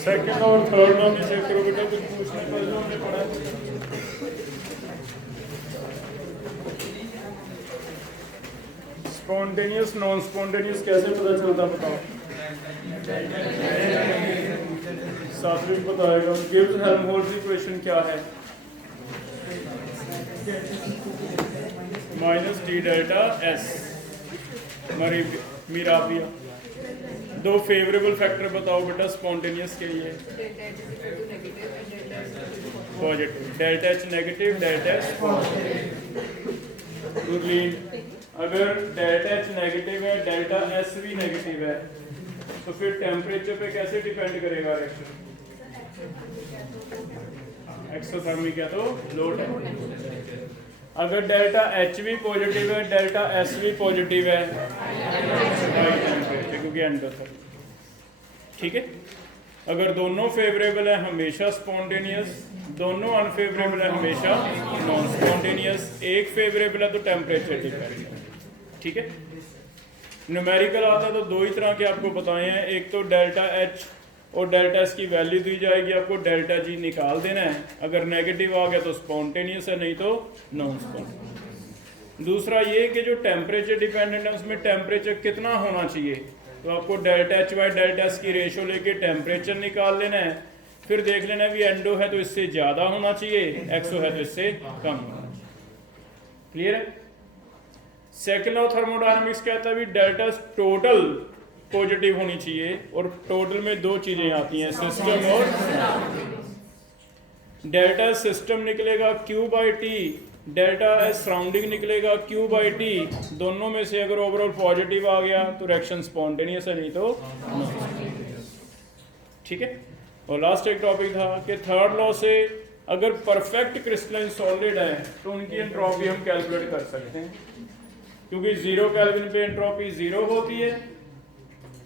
Second और third law में check करो बेटा, कुछ पूछने पर जो हमने पढ़ा स्पॉन्टेनियस नॉन स्पॉन्टेनियस कैसे पता चलता बताओ। सात्विक बताएगा। गिब्स हेल्महोल्ट्ज इक्वेशन क्या है? माइनस डी डेल्टा एस मीराबिया। दो फेवरेबल फैक्टर बताओ बेटा स्पॉन्टेनियस के लिए। Positive, delta H negative, delta H positive. अगर डेल्टा एच नेगेटिव है, डेल्टा एस भी नेगेटिव है, तो फिर टेम्परेचर पे कैसे डिपेंड करेगा रिएक्शन? एक्सोथर्मिक है तो लो टेम्परेचर। अगर डेल्टा एच भी पॉजिटिव है, डेल्टा एस भी पॉजिटिव है, हाई टेम्परेचर क्योंकि एंडोथर्मिक। ठीक है। अगर दोनों फेवरेबल है हमेशा स्पॉन्टेनियस, दोनों अनफेवरेबल है हमेशा नॉन स्पॉन्टेनियस। एक फेवरेबल है तो टेम्परेचर डिपेंड है। ठीक है। न्यूमेरिकल आता है तो दो ही तरह के आपको बताए हैं, एक तो डेल्टा एच और डेल्टा एस की वैल्यू दी जाएगी, आपको डेल्टा जी निकाल देना है। अगर नेगेटिव आ गया तो स्पॉन्टेनियस है, नहीं तो नॉन स्पॉन्टेनियस। दूसरा ये कि जो टेम्परेचर डिपेंडेंट है उसमें टेम्परेचर कितना होना चाहिए, तो आपको delta H by delta S की रेशो लेके टेम्परेचर निकाल लेना है। फिर देख लेना है भी एंडो है तो इससे ज़्यादा होना चाहिए, एक्सो है तो इससे कम होना चाहिए। क्लियर है। सेकेंड लॉ थर्मोडायनामिक्स कहता है भी डेल्टा टोटल पॉजिटिव होनी चाहिए, और टोटल में दो चीजें आती हैं, सिस्टम और डेल्टा सिस्टम निकलेगा Q by T, delta S surrounding निकलेगा Q बाई टी। दोनों में से अगर ओवरऑल पॉजिटिव आ गया तो रिएक्शन स्पॉन्टेनियस है, नहीं तो ठीक है। और लास्ट एक टॉपिक था कि थर्ड लॉ से अगर परफेक्ट क्रिस्टलाइन सॉलिड है तो उनकी एंट्रोपी हम कैलकुलेट कर सकते हैं, क्योंकि 0 केल्विन पे एंट्रोपी 0 होती है,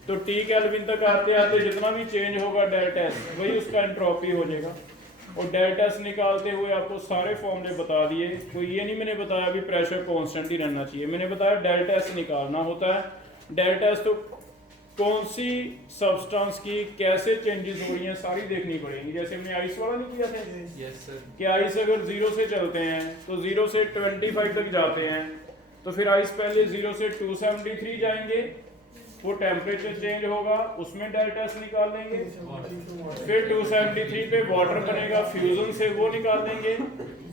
तो T केल्विन तक आते आते जितना भी चेंज होगा डेल्टा एस वही उसका एंट्रोपी हो जाएगा। और डेल्टा एस निकालते हुए आपको सारे फॉर्मूले बता दिए। कोई ये नहीं मैंने बताया भी प्रेशर कांस्टेंट ही रहना चाहिए, मैंने बताया डेल्टा एस निकालना होता है। डेल्टा एस तो कौन सी सब्सटेंस की कैसे चेंजेस हो रही हैं सारी देखनी पड़ेगी। जैसे हमने आइस वाला नहीं किया था कि आइस अगर 0 से चलते हैं तो 0 से 25 तक जाते हैं, तो फिर आइस पहले 0 से 273 जाएंगे, वो टेम्परेचर चेंज होगा उसमें डेल्टा एस निकाल लेंगे, फिर 273 पे वाटर बनेगा फ्यूजन से वो निकाल देंगे,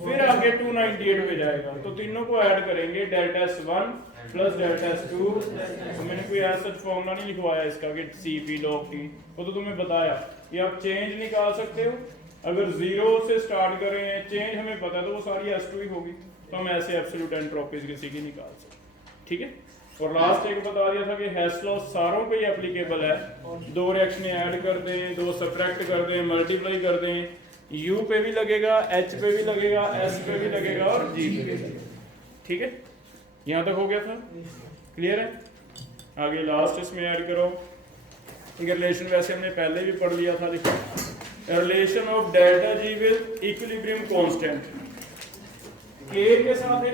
फिर आगे 298 पे जाएगा, तो तीनों को ऐड करेंगे delta S 1 plus delta S 2। तो मैंने कोई ऐसा फॉर्मूला नहीं लिखवाया इसका कि CP log T, वो तो तुम्हें बताया कि आप चेंज निकाल सकते हो। अगर 0 से स्टार्ट कर रहे हैं, चेंज हमें पता है तो वो सारी S2 ही होगी, तो हम ऐसे एब्सोल्यूट एंट्रोपीज किसी की निकाल सकते। ठीक है। और लास्ट एक बता दिया था कि हेस लॉ सारों पे ही एप्लीकेबल है। दो रिएक्शन ऐड कर दें, दो सब्ट्रैक्ट कर दें, मल्टीप्लाई कर दें, U पे भी लगेगा, H पे भी लगेगा, S पे भी लगेगा और G पे भी लगेगा। ठीक है। यहाँ तक हो गया था, क्लियर है। आगे लास्ट इसमें ऐड करो एक रिलेशन, वैसे हमने पहले भी पढ़ लिया था, देखो relation of delta G with equilibrium constant. K के साथ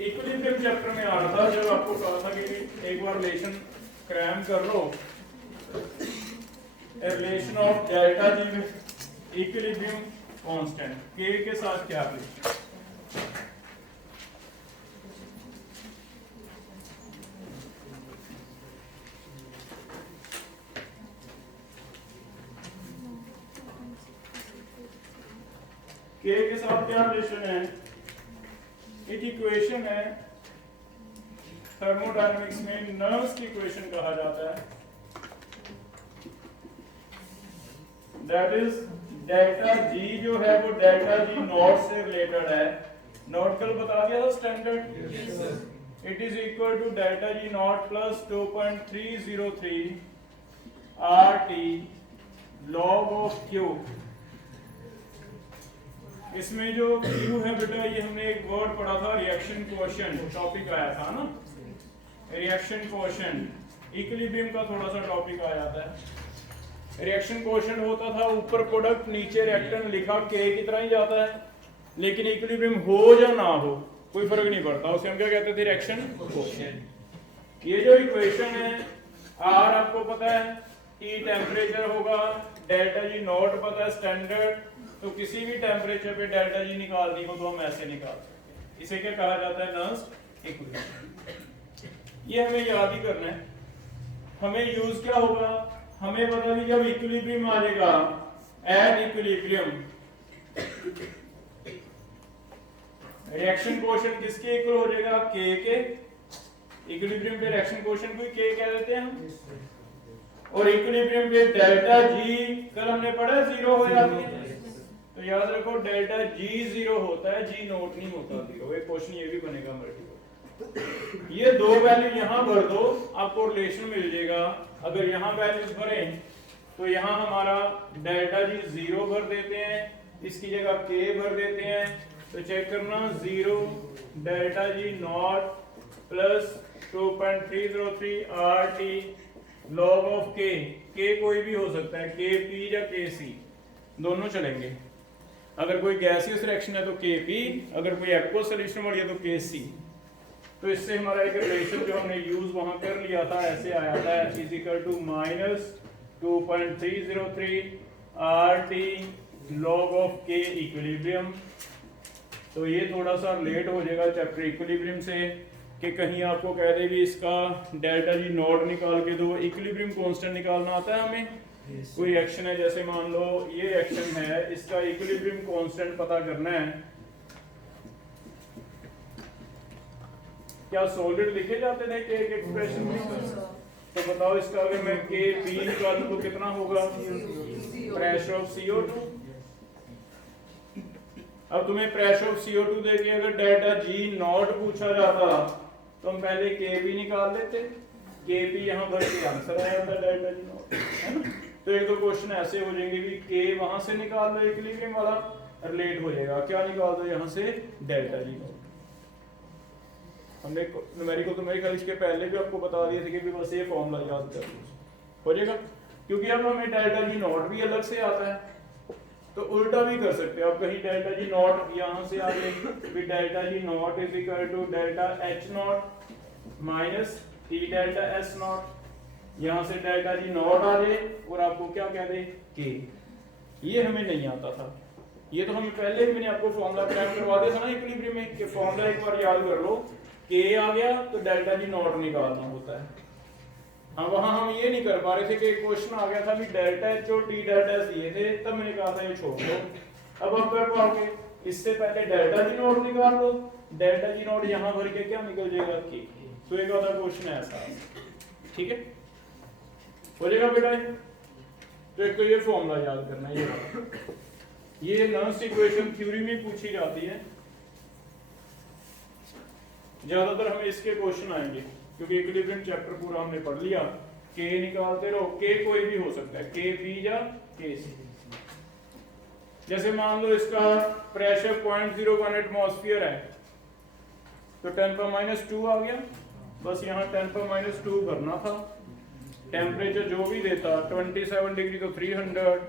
इक्विलिब्रियम चैप्टर में आ रहा था, जब आपको कहा था कि एक बार रिलेशन क्रैम कर लो, relation of delta G with equilibrium constant. K के साथ क्या रिलेशन? K के साथ क्या रिलेशन है? एक इक्वेशन है, थर्मोडायनामिक्स में नर्व्स की इक्वेशन कहा जाता है, दैट इज डेल्टा G जो है वो डेल्टा G नॉट से रिलेटेड है। नॉट कल बता दिया था standard, it is equal to delta G naught plus 2.303 RT log of Q। इसमें जो Q है बेटा, ये हमने एक वर्ड पढ़ा था रिएक्शन कोएफिशिएंट, टॉपिक आया था ना, रिएक्शन कोएफिशिएंट। इक्विलिब्रियम का थोड़ा सा टॉपिक आ जाता है। रिएक्शन कोएफिशिएंट होता था ऊपर प्रोडक्ट नीचे रिएक्टेंट लिखा K की तरह ही जाता है, लेकिन इक्विलिब्रियम हो या ना हो कोई फर्क नहीं पड़ता, उसे हम क्या कहते थे, रिएक्शन कोएफिशिएंट। ये जो इक्वेशन है, आर आपको पता है, टी टेम्परेचर होगा, डेल्टा जी नॉट पता है स्टैंडर्ड, तो किसी भी टेम्परेचर पे डेल्टा जी निकालनी हो तो हम ऐसे निकाल सकते हैं। इसे क्या कहा जाता है, नर्स्ट इक्वेशन। ये हमें याद ही करना है। हमें यूज क्या होगा, हमें पता नहीं जब इक्विलिब्रियम आ जाएगा, एट इक्विलिब्रियम रिएक्शन कोएफिशिएंट किसके इक्वल हो जाएगा, के के। इक्विलिब्रियम पे रिएक्शन कोएफिशिएंट को के कह देते हैं हम। और इक्विलिब्रियम पे डेल्टा जी कल हमने पढ़ा 0 हो जाती है, तो याद रखो डेल्टा जी 0 होता है, जी नॉट नहीं होता 0। एक क्वेश्चन ये भी बनेगा मल्टीपल। ये दो वैल्यू यहां भर दो, आपको रिलेशन मिल जाएगा। अगर यहां वैल्यूज भरें तो यहां हमारा डेल्टा जी 0 भर देते हैं, इसकी जगह के भर देते हैं, तो चेक करना 0 delta G not plus 2.303 R T log of के कोई भी हो सकता है, के पी या के सी दोनों चलेंगे। अगर कोई गैसियस रिएक्शन है तो के पी, अगर कोई एक्वस सॉल्यूशन वाली है तो के सी। तो इससे हमारा एक रिलेशन जो हमने यूज वहां कर लिया था ऐसे आया था, is equal to minus 2.303 R T log of K equilibrium. तो ये थोड़ा सा लेट हो जाएगा चैप्टर इक्विलिब्रियम से, कि कहीं आपको कह दे भी इसका डेल्टा जी नॉट निकाल के दो। इक्विलिब्रियम कांस्टेंट निकालना आता है हमें। कोई एक्शन है, जैसे मान लो ये एक्शन है, इसका इक्विलिब्रियम कांस्टेंट पता करना है। क्या सॉलिड लिखे जाते थे के एक एक्सप्रेशन में? तो बताओ इसका अगर मैं के बी निकालूं तो कितना होगा, प्रेशर ऑफ CO2। अब तुम्हें प्रेशर ऑफ CO2 देके अगर डेल्टा जी नॉट पूछा जाता तो हम पहले के बी निकाल लेते, के बी यहां भर के आंसर आ जाता डेल्टा जी नॉट, है ना। तो एक दो क्वेश्चन ऐसे हो जाएंगे भी के वहां से निकाल लो, इक्विलिब्रियम वाला रिलेट हो जाएगा, क्या निकाल दो यहां से, डेल्टा जी नॉट। हमने न्यूमेरिकल तो मेरे ख्याल इसके पहले भी आपको बता दिए थे कि भी बस ये फॉर्मूला याद कर हो जाएगा। क्योंकि अब हमें डेल्टा जी नॉट भी अलग से आता है, तो उल्टा भी कर सकते हो आप। कहीं डेल्टा जी नॉट यहां से आ जाए, फिर delta G naught is equal to delta H naught minus T delta S naught. यहां से डेल्टा जी नॉट आ जाए और आपको क्या कह दे, के। ये हमें नहीं आता था, ये तो हमें पहले भी मैंने आपको फॉर्मूला क्रैक करवा दिया था ना इक्विलिब्रियम में, कि फॉर्मूला एक बार याद कर लो, के आ गया तो डेल्टा जी नॉट निकालना होता है। हाँ, वहां हम ये नहीं कर पा रहे थे कि क्वेश्चन आ गया था भी डेल्टा एच और टी डेल्टा एस ये थे, तब मैंने कहा था ये छोड़ दो। अब आप कर पाओगे, इससे पहले डेल्टा जी नॉट निकाल लो, डेल्टा जी नॉट यहां भर के क्या निकल जाएगा, के। तो एक आधा क्वेश्चन ऐसा, ठीक है, हो जाएगा बेटा। तो एक तो ये फॉर्मूला याद करना है, ये नर्स इक्वेशन थ्योरी में पूछी जाती है, ज्यादातर हमें इसके क्वेश्चन आएंगे, क्योंकि इक्विलिब्रियम चैप्टर पूरा हमने पढ़ लिया। के निकालते रहो, के कोई भी हो सकता है, के बी या के सी। जैसे मान लो इसका प्रेशर 0.01 एटमॉस्फेयर है, तो 10⁻² आ गया, बस यहाँ 10⁻² भरना था। टेम्परेचर जो भी देता 27 डिग्री तो 300,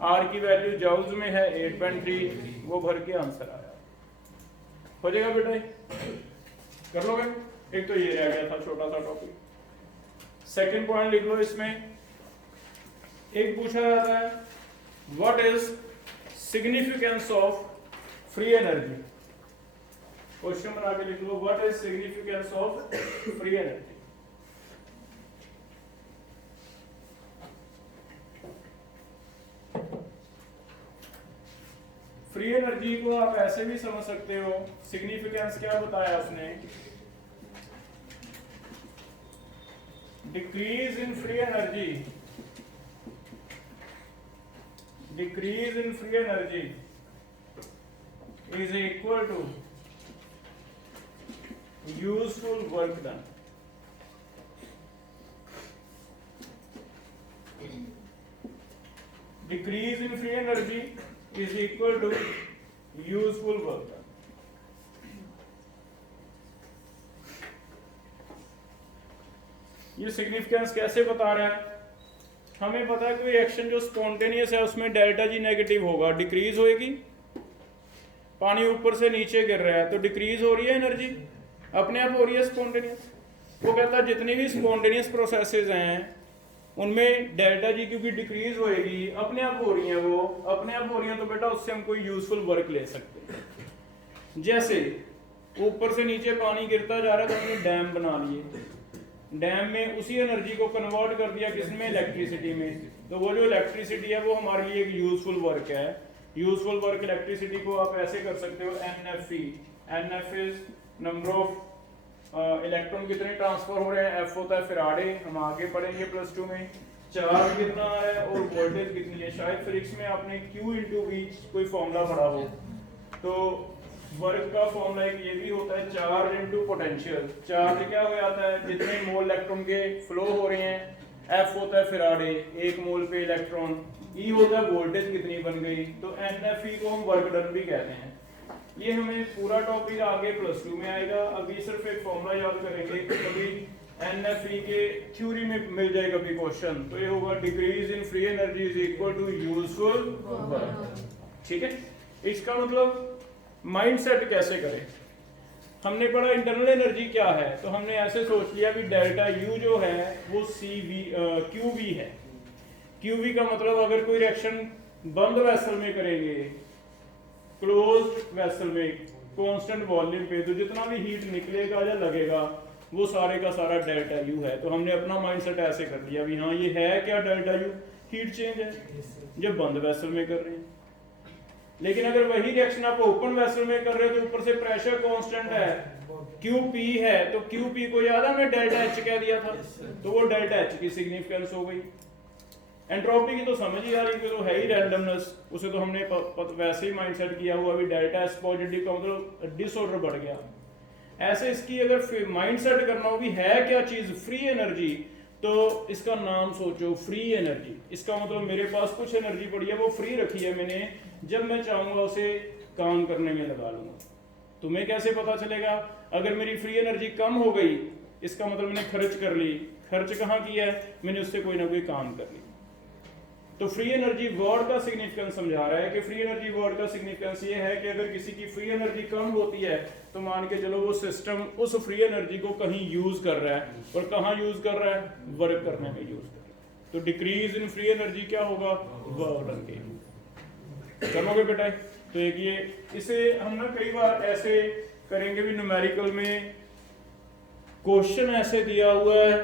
आर की वैल्यू जूल्स में है 8.3, वो भर के आंसर आया। हो जाएगा बेटा, कर लोगे। एक तो ये रह गया था छोटा सा टॉपिक। सेकंड पॉइंट लिख लो इसमें। एक पूछा जाता है what is significance of free energy. Question बना के लिख लो, what is significance of free energy. Free energy को आप ऐसे भी समझ सकते हो, सिग्निफिकेंस क्या बताया उसने, decrease in free energy, decrease in free energy is equal to useful work done. डिक्रीज इन फ्री एनर्जी is equal to useful work done। ये सिग्निफिकेंस कैसे बता रहा है, हमें पता है कोई एक्शन जो स्पॉन्टेनियस है उसमें डेल्टा जी नेगेटिव होगा, डिक्रीज होएगी। पानी ऊपर से नीचे गिर रहा है तो डिक्रीज हो रही है एनर्जी, अपने आप हो रही है स्पॉन्टेनियस। वो कहता है जितनी भी स्पॉन्टेनियस प्रोसेसेस हैं उनमें डेल्टा जी क्योंकि डिक्रीज होएगी, अपने आप हो रही हैं, वो अपने आप हो रही हैं तो बेटा उससे हम कोई यूजफुल वर्क ले सकते हैं। जैसे ऊपर से नीचे पानी गिरता जा रहा है तो हमने डैम बना लिए, डैम में उसी एनर्जी को कन्वर्ट कर दिया किसमें, इलेक्ट्रिसिटी में। तो वो जो इलेक्ट्रिसिटी है वो हमारे लिए एक यूजफुल वर्क है। यूजफुल वर्क इलेक्ट्रिसिटी को आप ऐसे कर सकते हो NFE, NF is number of electron कितने ट्रांसफर हो रहे हैं, F होता है फैराडे, हम आगे पढ़ेंगे +2 में। चार्ज कितना है और वोल्टेज कितनी है, शायद फिजिक्स में आपने Q × V कोई फॉर्मूला पढ़ा हो। तो वर्क का फॉर्मूला एक ये भी होता है चार्ज इनटू पोटेंशियल। चार्ज क्या हो जाता है, जितने मोल इलेक्ट्रॉन के फ्लो हो रहे हैं, F होता है फैराडे, 1 मोल पे इलेक्ट्रॉन, E होता है वोल्टेज कितनी बन गई, तो NFE को हम वर्क डन भी कहते हैं। ये हमें पूरा टॉपिक आगे +2 में आएगा। अभी सिर्फ एक फॉर्मूला याद करेंगे, कभी NFE के थ्योरी में मिल जाएगा कभी क्वेश्चन, तो ये होगा decrease in free energy is equal to useful work. ठीक है, इसका मतलब माइंडसेट कैसे करें। हमने पढ़ा इंटरनल एनर्जी क्या है, तो हमने ऐसे सोच लिया कि डेल्टा U जो है वो QV है। QV का मतलब अगर कोई रिएक्शन बंद वेसल में करेंगे, क्लोज्ड वेसल में कांस्टेंट वॉल्यूम पे, तो जितना भी हीट निकलेगा या लगेगा वो सारे का सारा डेल्टा U है। तो हमने अपना माइंडसेट ऐसे कर लिया भी हाँ ये है क्या डेल्टा U, हीट चेंज है जब बंद वेसल में कर रहे हैं। लेकिन अगर वही रिएक्शन आप ओपन वेसल में कर रहे हो तो ऊपर से प्रेशर कांस्टेंट है, QP है, तो QP को याद है मैं डेल्टा H कह दिया था, तो वो डेल्टा H की सिग्निफिकेंस हो गई। एंट्रोपी की तो समझ ही आ रही, तो है ही रैंडमनेस, उसे तो हमने वैसे ही माइंडसेट किया हुआ भी डेल्टा S पॉजिटिव का मतलब डिसऑर्डर बढ़ गया। ऐसे इसकी अगर माइंडसेट करना हो भी है क्या चीज फ्री एनर्जी, तो इसका नाम सोचो फ्री एनर्जी। इसका मतलब मेरे पास कुछ एनर्जी पड़ी है वो फ्री रखी है मैंने, जब मैं चाहूंगा उसे काम करने में लगा लूंगा। तुम्हें कैसे पता चलेगा, अगर मेरी फ्री एनर्जी कम हो गई इसका मतलब मैंने खर्च कर ली, खर्च कहाँ किया है, मैंने उससे कोई ना कोई काम कर ली। तो फ्री एनर्जी वर्ड का सिग्निफिकेंस समझा रहा है कि फ्री एनर्जी वर्ड का सिग्निफिकेंस ये है कि अगर किसी की फ्री एनर्जी कम होती है तो मान के चलो वो सिस्टम उस फ्री एनर्जी को कहीं यूज कर रहा है, और कहाँ यूज कर रहा है, वर्क करने में यूज कर रहा है। तो डिक्रीज इन फ्री एनर्जी क्या होगा, वर्क डन के चलोगे बेटा। तो एक ये इसे हम ना कई बार ऐसे करेंगे भी, न्यूमेरिकल में क्वेश्चन ऐसे दिया हुआ है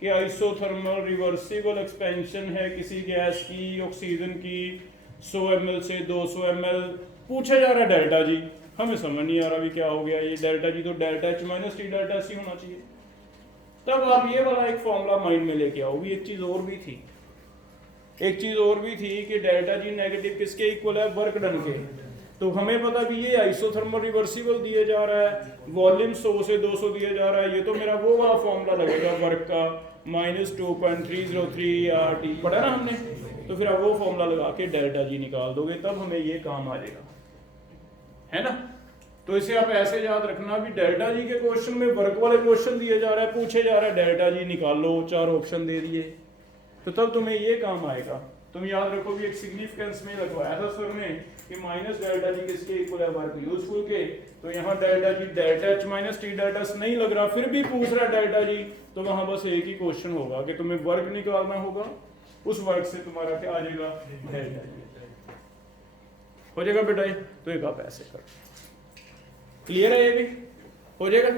कि आइसोथर्मल रिवर्सिबल एक्सपेंशन है किसी गैस की, ऑक्सीजन की 100 ml से 200 ml, पूछा जा रहा है डेल्टा जी, हमें समझ नहीं आ रहा भी क्या हो गया ये डेल्टा जी, तो delta H - T delta C होना चाहिए। तब आप ये वाला एक फॉर्मूला माइंड में लेके आओ। भी एक चीज और भी थी, एक चीज और भी थी कि डेल्टा जी नेगेटिव किसके इक्वल है, वर्क डन के। तो हमें पता भी ये आइसोथर्मल रिवर्सिबल दिए जा रहा है, वॉल्यूम 100 से 200 दिया जा रहा है, ये तो मेरा वो वाला फॉर्मूला लगेगा वर्क का -2.303 RT पढ़ा ना हमने। तो फिर आप वो फॉर्मूला लगा के डेल्टा जी निकाल दोगे, तब हमें ये काम आ जाएगा, है ना। तो इसे आप ऐसे याद रखना भी डेल्टा जी के क्वेश्चन में वर्क वाले क्वेश्चन दिए जा रहा है, पूछे जा रहा है डेल्टा जी निकालो, 4 ऑप्शन दे दिए, तो तब तुम्हें ये काम आएगा। तुम याद रखो भी एक सिग्निफिकेंस में लगवाया था सर ने कि माइनस डेल्टा जी किसके इक्वल है, वर्क यूजफुल के। तो यहाँ delta G delta H - T delta नहीं लग रहा, फिर भी पूछ रहा है डेल्टा जी, तो वहां बस एक ही क्वेश्चन होगा कि तुम्हें वर्क निकालना होगा, उस वर्क से तुम्हारा क्या आ जाएगा, डेल्टा जी हो जाएगा बेटा। तो एक आप ऐसे कर, क्लियर है, ये भी हो जाएगा।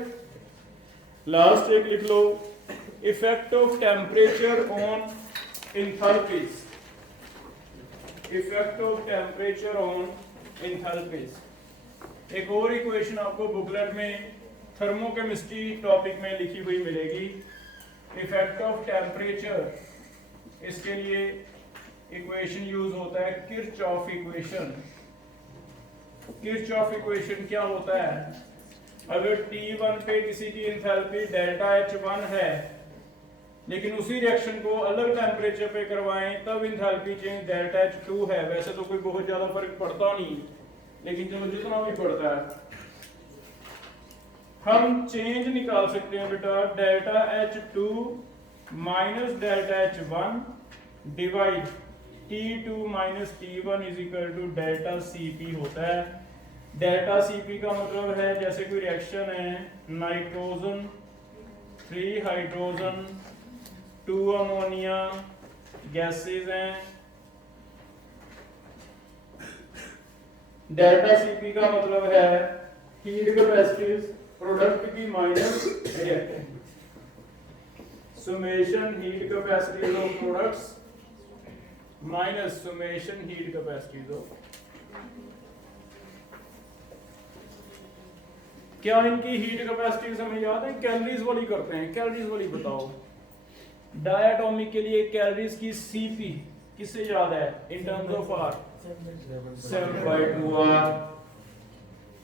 लास्ट एक लिख लो, effect of temperature on enthalpies, effect of temperature on enthalpies. एक और इक्वेशन आपको बुकलेट में थर्मोकेमिस्ट्री टॉपिक में लिखी हुई मिलेगी, इफेक्ट ऑफ टेम्परेचर। इसके लिए इक्वेशन यूज होता है किरचॉफ इक्वेशन। किरचॉफ इक्वेशन क्या होता है, अगर T1 पे किसी की एंथैल्पी डेल्टा H1 है, लेकिन उसी रिएक्शन को अलग टेम्परेचर पे करवाएं तब एंथैल्पी चेंज डेल्टा H2 है। वैसे तो कोई बहुत ज्यादा फर्क पड़ता नहीं, लेकिन जो जितना भी पड़ता है हम चेंज निकाल सकते हैं बेटा, delta H2 minus delta H1 divide T2 - T1 is equal to delta Cp होता है। डेल्टा Cp का मतलब है जैसे कोई रिएक्शन है, नाइट्रोजन 3 हाइड्रोजन 2 अमोनिया गैसेज हैं। डेल्टा Cp का मतलब है हीट कैपेसिटी प्रोडक्ट की minus reactant, summation heat capacity of products minus summation heat capacity of. क्या इनकी हीट कैपेसिटीज हमें याद है? कैलोरीज वाली करते हैं, कैलोरीज वाली बताओ। डायटोमिक के लिए कैलोरीज की Cp किससे याद है in terms of R? 7/2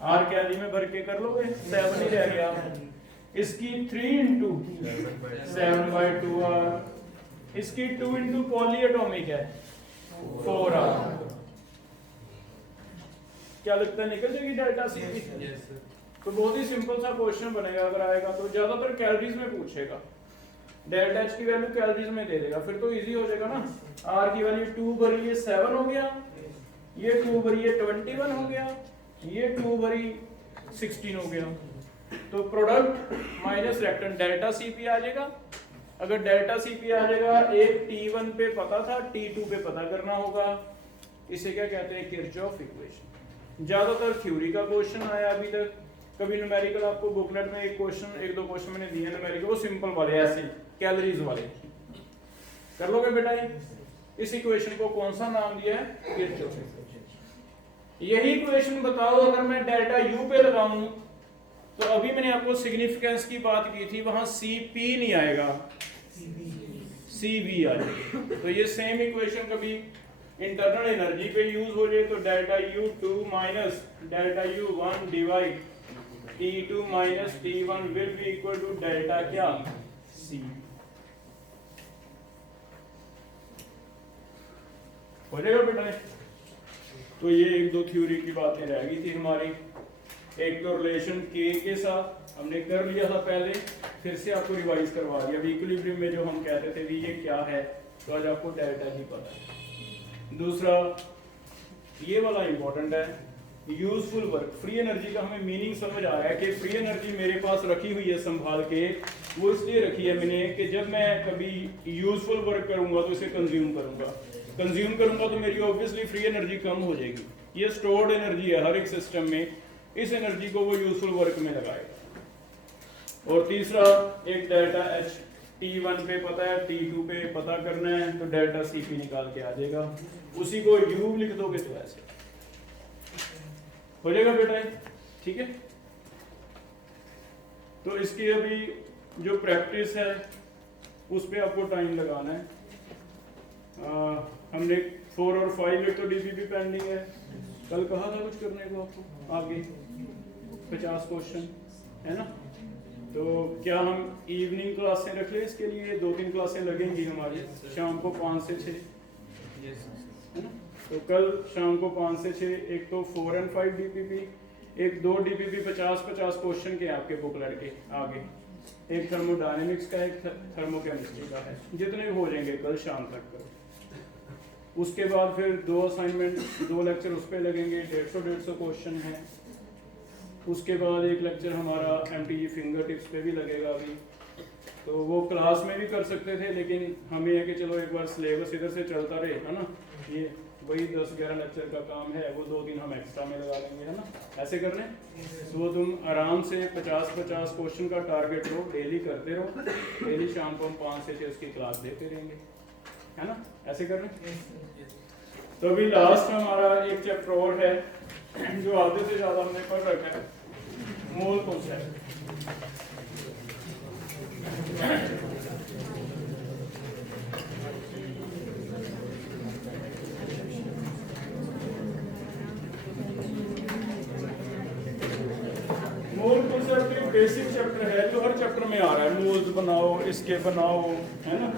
R calorie में भर के कर लोगे, 7 ही रह गया। इसकी 3 × 7/2 R, इसकी 2 × पॉलीएटॉमिक है 4 R। क्या लगता है निकल जाएगी डेल्टा Cp? तो बहुत ही सिंपल सा क्वेश्चन बनेगा अगर आएगा तो। ज्यादातर कैलोरीज में पूछेगा, डेल्टा H की वैल्यू कैलोरीज में दे देगा, फिर तो इजी हो जाएगा ना। R की वैल्यू 2 भरी ये 7 हो गया, ये 2 भरी ये 21 हो गया, ये 2 भरी 16 हो गया। तो product minus reactant delta Cp आ जाएगा। अगर डेल्टा Cp आ जाएगा, एक T1 पे पता था, T2 पे पता करना होगा। इसे क्या कहते हैं? Kirchhoff equation. ज्यादातर थ्योरी का क्वेश्चन आया अभी तक, कभी न्यूमेरिकल आपको बुकलेट में एक दो क्वेश्चन मैंने दिए न्यूमेरिकल, वो सिंपल वाले ऐसे कैलोरीज वाले कर लोगे बेटा। इस इक्वेशन को कौन सा नाम दिया है? Kirchhoff equation. यही इक्वेशन बताओ अगर मैं डेल्टा U पे लगाऊं तो अभी मैंने आपको सिग्निफिकेंस की बात की थी, वहां Cp नहीं आएगा, Cv आएगा। तो ये सेम इक्वेशन कभी इंटरनल एनर्जी पे यूज हो जाए तो delta U2 minus delta U1 divide T2 minus T1 will be equal to delta क्या? C। हो जाएगा बेटा। तो ये एक दो थ्योरी की बातें रह गई थी हमारी। एक तो रिलेशन K के साथ हमने कर लिया था पहले, फिर से आपको रिवाइज करवा दिया। इक्विलिब्रियम में जो हम कहते थे भी ये क्या है, तो आज आपको डेल्टा ही पता है। दूसरा ये वाला इंपॉर्टेंट है, यूजफुल वर्क। फ्री एनर्जी का हमें मीनिंग समझ आ रहा है कि फ्री एनर्जी मेरे पास रखी हुई है संभाल के, वो इसलिए रखी है मैंने कि जब मैं कभी यूजफुल वर्क करूंगा तो इसे कंज्यूम करूंगा तो मेरी ऑब्वियसली फ्री एनर्जी कम हो जाएगी। ये स्टोर्ड एनर्जी है हर एक सिस्टम में, इस एनर्जी को वो यूजफुल वर्क में लगाएगा। और तीसरा एक डेल्टा H T1 पे पता है, T2 पे पता करना है, तो डेल्टा Cp निकाल के आ जाएगा। उसी को U लिख दोगे तो ऐसे हो जाएगा बेटा, ठीक है। तो इसकी अभी जो प्रैक्टिस है उस पे आपको टाइम लगाना है। हमने 4 और 5 एक तो डीपीपी पेंडिंग है, कल कहा था कुछ करने को आपको, आगे 50 क्वेश्चन है ना। तो क्या हम इवनिंग क्लासें रख लें इसके लिए? 2-3 क्लासें लगेंगी हमारी शाम को 5 से 6 है ना। तो कल शाम को 5 से 6 एक तो 4 और 5 डीपीपी, एक 2 डीपीपी 50-50 क्वेश्चन के आपके बुकलेट के आगे, एक थर्मोडायनेमिक्स का, एक थर्मोकेमिस्ट्री का है। जितने हो जाएंगे कल शाम तक करो। उसके बाद फिर 2 असाइनमेंट 2 लेक्चर उस पर लगेंगे, 150 क्वेश्चन है। उसके बाद एक लेक्चर हमारा MTG फिंगर टिप्स पे भी लगेगा अभी। तो वो क्लास में भी कर सकते थे, लेकिन हमें है कि चलो एक बार सिलेबस इधर से चलता रहे, है ना। ये वही 10-11 लेक्चर का काम है, वो 2 दिन हम एक्स्ट्रा में लगा देंगे, है ना। ऐसे कर लें तो तुम आराम से 50-50 क्वेश्चन का टारगेट लो, डेली करते रहो। डेली शाम को हम 5 से 6 उसकी क्लास देते रहेंगे, है ना। ऐसे कर लें। तो अभी लास्ट हमारा एक चैप्टर और है जो आधे से ज़्यादा हमने पढ़ रखा है, मोल कॉन्सेप्ट। मोल कॉन्सेप्ट एक बेसिक चैप्टर है जो हर चैप्टर में आ रहा है। मोल्स बनाओ, इसके बनाओ, है ना।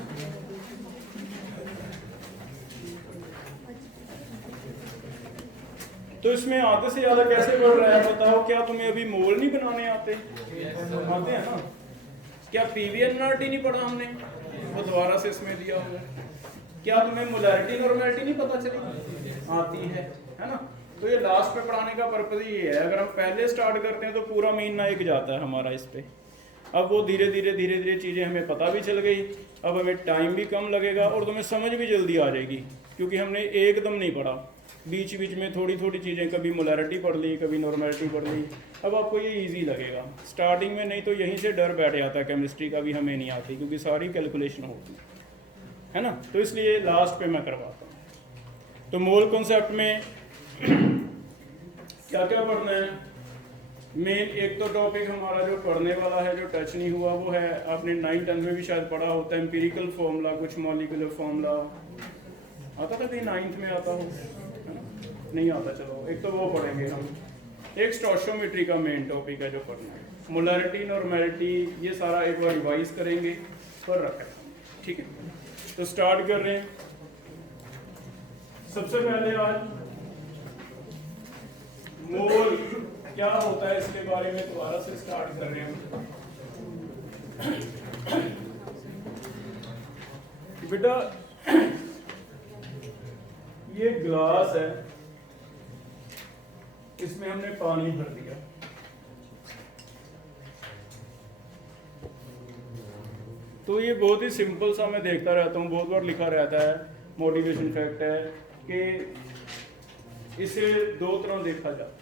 तो इसमें आधे से ज्यादा कैसे बढ़ रहा है बताओ? क्या तुम्हें अभी मोल नहीं बनाने आते? आते हैं ना। क्या PVNRT नहीं पढ़ा हमने, वो दोबारा से इसमें दिया हुआ है। क्या तुम्हें मोलैरिटी नॉर्मैलिटी नहीं पता चली? आती है ना। तो ये लास्ट पे पढ़ाने का पर्पज ही ये है, अगर हम पहले स्टार्ट करते हैं तो पूरा महीना एक जाता है हमारा इस पे। अब वो धीरे धीरे चीज़ें हमें पता भी चल गई, अब हमें टाइम भी कम लगेगा और तुम्हें समझ भी जल्दी आ जाएगी, क्योंकि हमने एकदम नहीं पढ़ा, बीच बीच में थोड़ी थोड़ी चीज़ें, कभी मोलैरिटी पढ़ ली, कभी नॉर्मेलिटी पढ़ ली। अब आपको ये इजी लगेगा, स्टार्टिंग में नहीं तो यहीं से डर बैठ जाता है, केमिस्ट्री का भी हमें नहीं आती क्योंकि सारी कैलकुलेशन होती है ना, तो इसलिए लास्ट पे मैं करवाता हूँ। तो मोल कॉन्सेप्ट में क्या क्या पढ़ना है, मेन एक तो टॉपिक हमारा जो पढ़ने वाला है, जो टच नहीं हुआ, वो है आपने 9th-10th में भी शायद पढ़ा होता है, एम्पिरिकल फॉर्मूला, कुछ मॉलिक्यूलर फॉर्मूला आता था, कहीं 9th में आता हो, है ना, नहीं आता, चलो एक तो वो पढ़ेंगे हम। एक स्टोशियोमेट्री का मेन टॉपिक है जो पढ़ना है, मोलैरिटी, नॉर्मेलिटी, ये सारा एक बार रिवाइज करेंगे पर रखें, ठीक है। तो स्टार्ट कर रहे हैं। सबसे पहले आज मोल क्या होता है इसके बारे में दोबारा से स्टार्ट कर रहे हैं। बेटा ये ग्लास है, इसमें हमने पानी भर दिया, तो ये बहुत ही सिंपल सा मैं देखता रहता हूँ, बहुत बार लिखा रहता है, मोटिवेशन फैक्ट है कि इसे दो तरह देखा जाता है।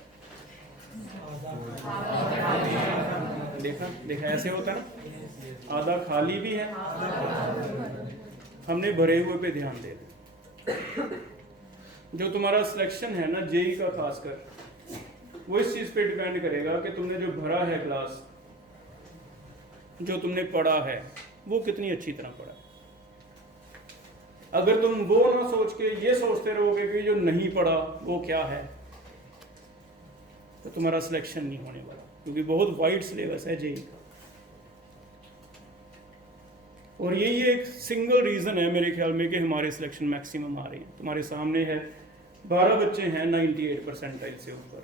देखा ऐसे होता है, आधा खाली भी है, हमने भरे हुए पे ध्यान दे दिया। जो तुम्हारा सिलेक्शन है ना जेई का खासकर, वो इस चीज पे डिपेंड करेगा कि तुमने जो भरा है ग्लास, जो तुमने पढ़ा है वो कितनी अच्छी तरह पढ़ा। अगर तुम वो ना सोच के ये सोचते रहोगे कि जो नहीं पढ़ा वो क्या है, तो तुम्हारा सिलेक्शन नहीं होने वाला, क्योंकि बहुत वाइड सिलेबस है जेई का। और यही एक सिंगल रीजन है मेरे ख्याल में कि हमारे सिलेक्शन मैक्सिमम आ रहे हैं। तुम्हारे सामने है 12 बच्चे हैं 98 परसेंटाइल से ऊपर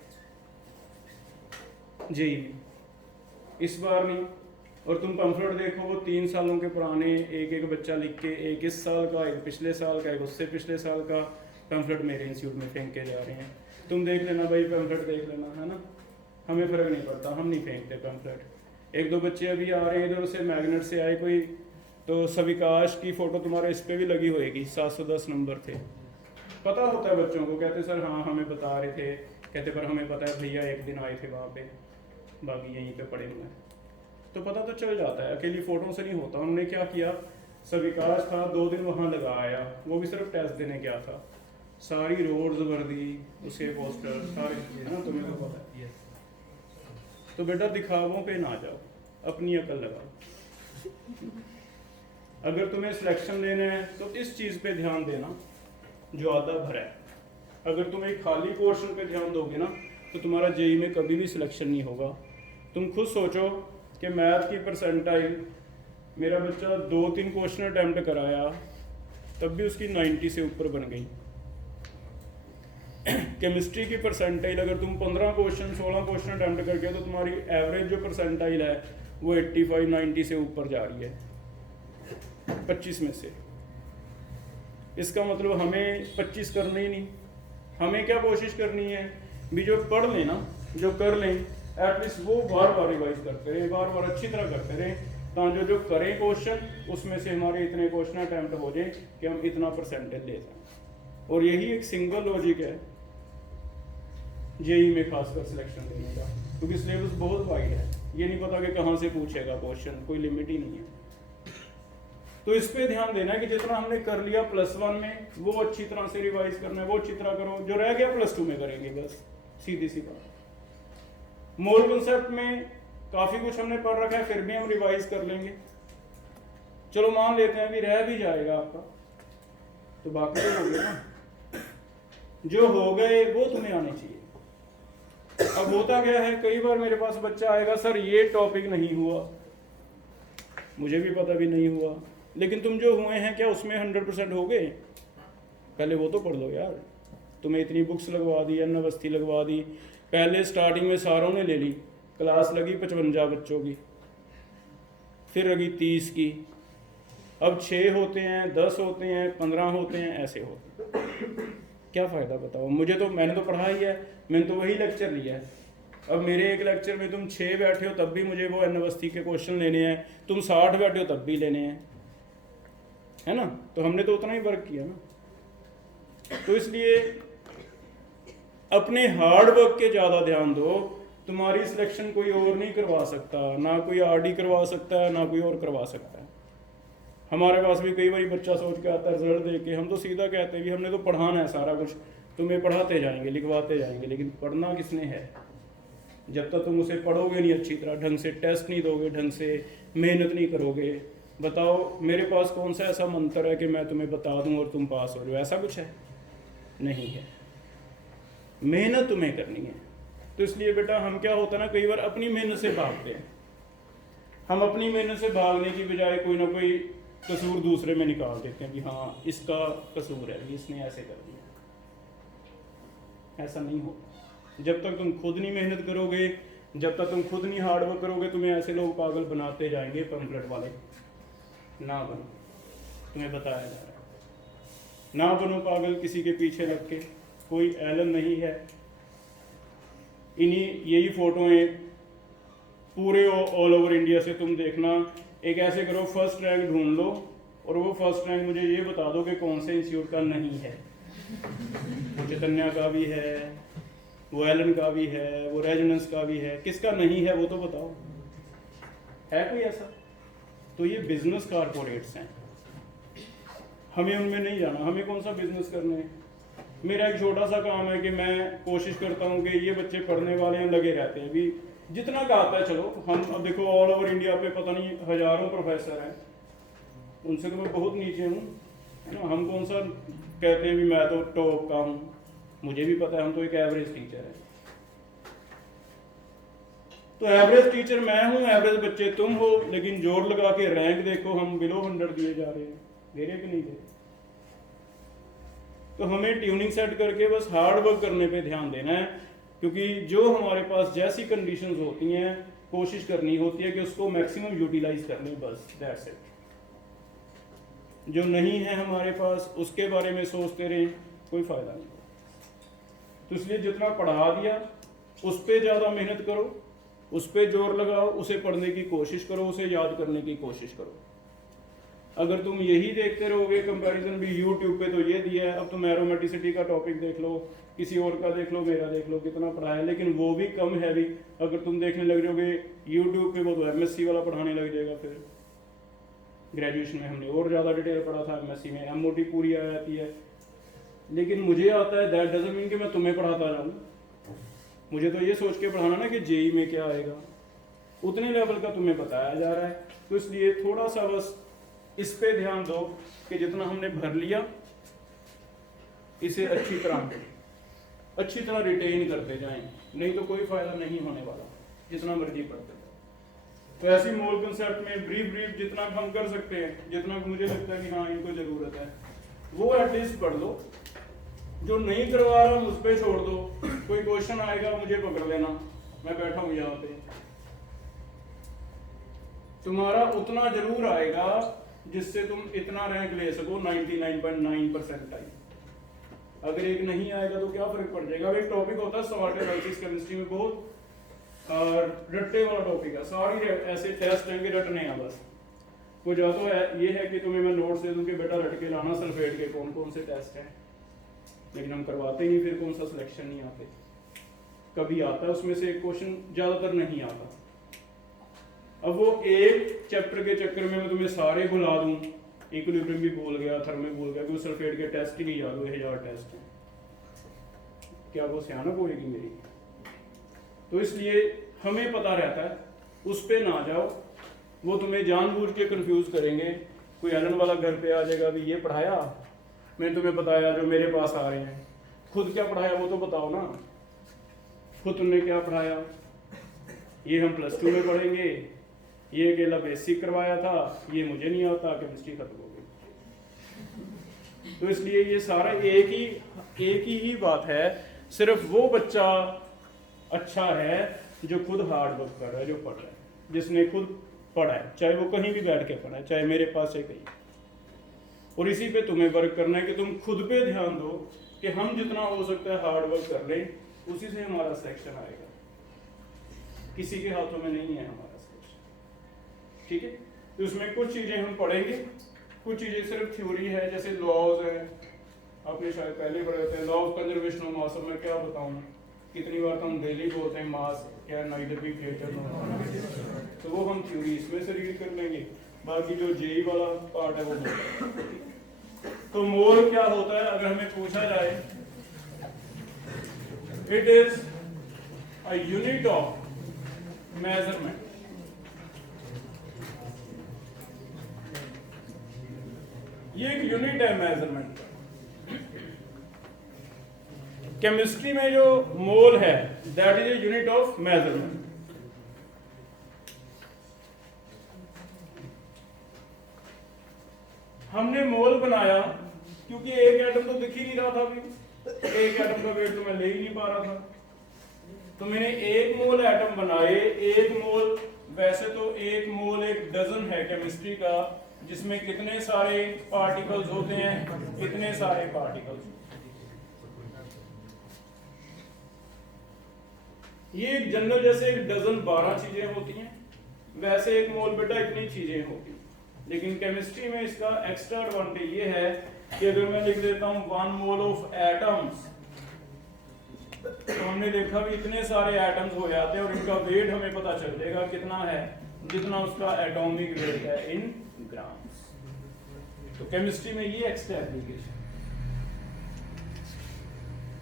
जेई में, इस बार नहीं। और तुम पम्फलेट देखो, वो 3 सालों के पुराने, एक एक बच्चा लिख के, एक इस साल का, एक पिछले साल का, एक उससे पिछले साल का पम्फलेट मेरे इंस्टीट्यूट में फेंक के जा रहे हैं। तुम देख लेना भाई, पम्फलेट देख लेना, है ना, हमें फ़र्क नहीं पड़ता, हम नहीं फेंकते पम्फलेट। एक दो बच्चे अभी आ रहे हैं इधर से, मैग्नेट से आए कोई, तो सविकाश की फ़ोटो तुम्हारे इस पर भी लगी होएगी, 710 नंबर थे। पता होता है बच्चों को, कहते सर हाँ हमें बता रहे थे, कहते पर हमें पता है भैया एक दिन आए थे वहाँ पे, बाकी यहीं पे पड़े हुए हैं, तो पता तो चल जाता है, अकेली फ़ोटो से नहीं होता। उन्होंने क्या किया, सविकाश था 2 दिन वहाँ लगा आया, वो भी सिर्फ टेस्ट देने गया था, सारी रोड्स भर दी, उसके पोस्टर सारे, है ना, तुम्हें तो पता है। तो बेटा दिखावों पे ना जाओ, अपनी अकल लगाओ। अगर तुम्हें सिलेक्शन लेना है तो इस चीज़ पे ध्यान देना जो आधा भरा है। अगर तुम एक खाली पोर्शन पे ध्यान दोगे ना, तो तुम्हारा जेई में कभी भी सिलेक्शन नहीं होगा। तुम खुद सोचो कि मैथ की परसेंटाइल, मेरा बच्चा 2-3 क्वेश्चन अटैम्प्ट कराया, तब भी उसकी 90 से ऊपर बन गई। केमिस्ट्री की परसेंटाइल अगर तुम 15 क्वेश्चन 16 क्वेश्चन अटैम्प्ट करके, तो तुम्हारी एवरेज जो परसेंटाइल है वो 85-90 से ऊपर जा रही है 25 में से। इसका मतलब हमें 25 करने ही नहीं, हमें क्या कोशिश करनी है भी, जो पढ़ लें ना, जो कर लें, एटलीस्ट वो बार बार रिवाइज करते रहें, बार बार अच्छी तरह करते रहें, ताकि जो करें क्वेश्चन उसमें से हमारे इतने क्वेश्चन अटैम्प्ट हो जाए कि हम इतना परसेंटेज ले जाएं। और यही एक सिंगल लॉजिक है जेई में खासकर सिलेक्शन देने का, क्योंकि सिलेबस बहुत वाइड है, ये नहीं पता कि कहाँ से पूछेगा क्वेश्चन, कोई लिमिट ही नहीं है। तो इस पे ध्यान देना है कि जितना हमने कर लिया +1 में वो अच्छी तरह से रिवाइज करना है, वो अच्छी तरह करो, जो रह गया +2 में करेंगे, बस सीधी सी बात। मोल कॉन्सेप्ट में काफ़ी कुछ हमने पढ़ रखा है, फिर भी हम रिवाइज कर लेंगे। चलो मान लेते हैं अभी रह भी जाएगा आपका, तो बाकी तो हो गए ना, जो हो गए वो तुम्हें आने चाहिए। अब होता क्या है, कई बार मेरे पास बच्चा आएगा, सर ये टॉपिक नहीं हुआ, मुझे भी पता भी नहीं हुआ, लेकिन तुम जो हुए हैं क्या उसमें 100% हो गए? पहले वो तो पढ़ लो यार। तुम्हें इतनी बुक्स लगवा दी, अन्नवस्थी लगवा दी, पहले स्टार्टिंग में सारों ने ले ली, क्लास लगी 55 बच्चों की, फिर लगी 30 की, अब 6 होते हैं, 10 होते हैं, 15 होते हैं, ऐसे होते हैं। क्या फ़ायदा बताओ? मैंने तो पढ़ा ही है, मैंने तो वही लेक्चर लिया है। अब मेरे एक लेक्चर में तुम 6 बैठे हो तब भी मुझे वो एन अवस्थी के क्वेश्चन लेने हैं, तुम 60 बैठे हो तब भी लेने हैं, है ना? तो हमने तो उतना ही वर्क किया ना। तो इसलिए अपने हार्ड वर्क के ज़्यादा ध्यान दो। तुम्हारी सिलेक्शन कोई और नहीं करवा सकता, ना कोई आरडी करवा सकता है, ना कोई और करवा सकता है। हमारे पास भी कई बार बच्चा सोच के आता है रिजल्ट दे के, हम तो सीधा कहते हैं कि हमने तो पढ़ाना है सारा कुछ, तुम्हें पढ़ाते जाएंगे, लिखवाते जाएंगे, लेकिन पढ़ना किसने है? जब तक तुम उसे पढ़ोगे नहीं अच्छी तरह, ढंग से टेस्ट नहीं दोगे, ढंग से मेहनत नहीं करोगे, बताओ मेरे पास कौन सा ऐसा मंत्र है कि मैं तुम्हें बता दूं और तुम पास हो जाओ? ऐसा कुछ है? नहीं है। मेहनत तुम्हें करनी है। तो इसलिए बेटा हम क्या होता है ना, कई बार अपनी मेहनत से भागते हैं। हम अपनी मेहनत से भागने की बजाय कोई ना कोई कसूर दूसरे में निकाल देते हैं कि हाँ इसका कसूर है, इसने ऐसे कर दिया। ऐसा नहीं हो। जब तक तुम खुद नहीं मेहनत करोगे, जब तक तुम खुद नहीं हार्डवर्क करोगे, तुम्हें ऐसे लोग पागल बनाते जाएंगे, पंपलेट वाले। ना बनो, तुम्हें बताया जा रहा है, ना बनो पागल किसी के पीछे लग के। कोई एलन नहीं है। इन्हीं यही फोटोएं पूरे ऑल ओवर इंडिया से तुम देखना। एक ऐसे करो, फर्स्ट रैंक ढूंढ लो और वो फर्स्ट रैंक मुझे ये बता दो कि कौन से इंस्टीट्यूट का नहीं है। वो चैतन्य का भी है, वो एलन का भी है, वो रेजोनेंस का भी है, किसका नहीं है वो तो बताओ। है कोई ऐसा? तो ये बिजनेस कारपोरेट्स हैं, हमें उनमें नहीं जाना। हमें कौन सा बिजनेस करना है? मेरा एक छोटा सा काम है कि मैं कोशिश करता हूँ कि ये बच्चे पढ़ने वाले हैं, लगे रहते हैं। अभी जितना का आता है, चलो हम अब देखो ऑल ओवर इंडिया पे पता नहीं हजारों प्रोफेसर हैं, उनसे तो मैं बहुत नीचे हूँ, है ना। हम कौन सा कहते हैं भी मैं तो टॉप का हूँ? मुझे भी पता है हम तो एक एवरेज टीचर है। तो एवरेज टीचर मैं हूँ, एवरेज बच्चे तुम हो, लेकिन जोर लगा के रैंक देखो हम बिलो 100 दिए जा रहे हैं। दे रहे कि नहीं दे? तो हमें ट्यूनिंग सेट करके बस हार्ड वर्क करने पे ध्यान देना है, क्योंकि जो हमारे पास जैसी कंडीशंस होती हैं कोशिश करनी होती है कि उसको मैक्सिमम यूटिलाइज कर लें, बस दैट्स इट। जो नहीं है हमारे पास उसके बारे में सोचते रहें, कोई फायदा नहीं। तो इसलिए जितना पढ़ा दिया उस पर ज़्यादा मेहनत करो, उस पर जोर लगाओ, उसे पढ़ने की कोशिश करो, उसे याद करने की कोशिश करो। अगर तुम यही देखते रहोगे, कंपैरिजन भी यूट्यूब पे तो ये दिया है, अब तुम एरोमेटिसिटी का टॉपिक देख लो, किसी और का देख लो, मेरा देख लो, कितना पढ़ा है, लेकिन वो भी कम है भी। अगर तुम देखने लग जाओगे यूट्यूब पे, वो तो एमएससी वाला पढ़ाने लग जाएगा। फिर ग्रेजुएशन में हमने और ज़्यादा डिटेल पढ़ा था, एमएससी में एमओटी पूरी आ जाती है। लेकिन मुझे आता है, दैट डजंट मीन कि मैं तुम्हें पढ़ाता जाऊँ। मुझे तो ये सोच के पढ़ाना ना कि जेई में क्या आएगा, उतने लेवल का तुम्हें बताया जा रहा है। तो इसलिए थोड़ा सा बस इस पे ध्यान दो कि जितना हमने भर लिया इसे अच्छी तरह रिटेन करते जाएं, नहीं तो कोई फायदा नहीं होने वाला, जितना मर्जी पढ़ते जाओ। तो ऐसी मोल कंसेप्ट में ब्रीफ जितना हम कर सकते हैं, जितना मुझे लगता है कि हाँ इनको जरूरत है, वो एटलीस्ट पढ़ लो। जो नहीं करवा रहा हूँ उस पर छोड़ दो। कोई क्वेश्चन आएगा मुझे पकड़ लेना, मैं बैठा हूँ यहाँ पे। तुम्हारा उतना जरूर आएगा जिससे तुम इतना रैंक ले सको, 99.9%। अगर एक नहीं आएगा तो क्या फर्क पड़ जाएगा। अब एक टॉपिक होता है सॉल्ट एनालिसिस केमिस्ट्री में, बहुत रट्टे वाला टॉपिक है। सारी ऐसे टेस्ट हैं कि रटने हैं बस। वो या तो ये है कि तुम्हें मैं नोट्स दे दूं कि बेटा रट के लाना सल्फेट के कौन कौन से टेस्ट हैं, लेकिन हम करवाते ही नहीं, फिर कौन सा सिलेक्शन नहीं आते। कभी आता है उसमें से एक क्वेश्चन, ज़्यादातर नहीं आता। अब वो एक चैप्टर के चक्कर में मैं तुम्हें सारे भुला दूं, इक्विलिब्रियम भी भूल गया, थर्मल भूल गया, क्योंकि सल्फेट के टेस्ट ही नहीं याद हुए, 1000 टेस्ट हैं, क्या वो सियानत होएगी मेरी? तो इसलिए हमें पता रहता है, उस पे ना जाओ। वो तुम्हें जानबूझ के कंफ्यूज करेंगे। कोई एलन वाला घर पे आ जाएगा, भी ये पढ़ाया मैंने तुम्हें बताया, जो मेरे पास आ रहे हैं, खुद क्या पढ़ाया वो तो बताओ ना। खुद तुमने क्या पढ़ाया? ये हम प्लस 2 में पढ़ेंगे, ये अकेला बेसिक करवाया था, ये मुझे नहीं आता, केमिस्ट्री खत्म हो गई। तो इसलिए ये सारा एक ही बात है। सिर्फ वो बच्चा अच्छा है जो खुद हार्ड वर्क कर रहा है, जो पढ़ रहा है, जिसने खुद पढ़ा है, चाहे वो कहीं भी बैठ के पढ़ा है, चाहे मेरे पास है कहीं। और इसी पे तुम्हें वर्क करना है कि तुम खुद पे ध्यान दो कि हम जितना हो सकता है हार्ड वर्क कर लें, उसी से हमारा सिलेक्शन आएगा। किसी के हाथों में नहीं है हमारा सिलेक्शन, ठीक है। तो उसमें कुछ चीज़ें हम पढ़ेंगे, कुछ चीज़ें सिर्फ थ्योरी है, जैसे लॉज है, आपने शायद पहले पढ़े होते हैं। Law of conservation of mass, मैं क्या बताऊँ, कितनी बार तो हम डेली बोलते हैं मास क्या नाइदर बी ग्रेटर नॉट, तो वो हम थ्योरी इसमें से रीड कर लेंगे। बाकी जो जेई वाला पार्ट है वो तो मोल क्या होता है अगर हमें पूछा जाए, it is a unit of measurement. ये एक यूनिट है मेजरमेंट का। केमिस्ट्री में जो मोल है that is a unit of measurement. हमने मोल बनाया क्योंकि एक एटम तो दिख ही नहीं रहा था अभी, एक एटम का वेट तो मैं ले ही नहीं पा रहा था, तो मैंने एक मोल एटम बनाए। एक मोल, वैसे तो एक मोल एक डजन है केमिस्ट्री का, जिसमें कितने सारे पार्टिकल्स होते हैं, इतने सारे पार्टिकल्स। ये एक जनरल जैसे एक डजन 12 चीजें होती हैं, वैसे एक मोल बेटा इतनी चीजें होती हैं। लेकिन केमिस्ट्री में इसका एक्स्ट्रा एडवांटेज ये है कि अगर मैं लिख देता हूं 1 मोल ऑफ एटम्स, तो हमने देखा भी इतने सारे एटम्स हो जाते हैं और इनका वेट हमें पता चल जाएगा कितना है, जितना उसका एटॉमिक वेट है इन ग्राम्स। तो केमिस्ट्री में ये एक्स्ट्रा एप्लीकेशन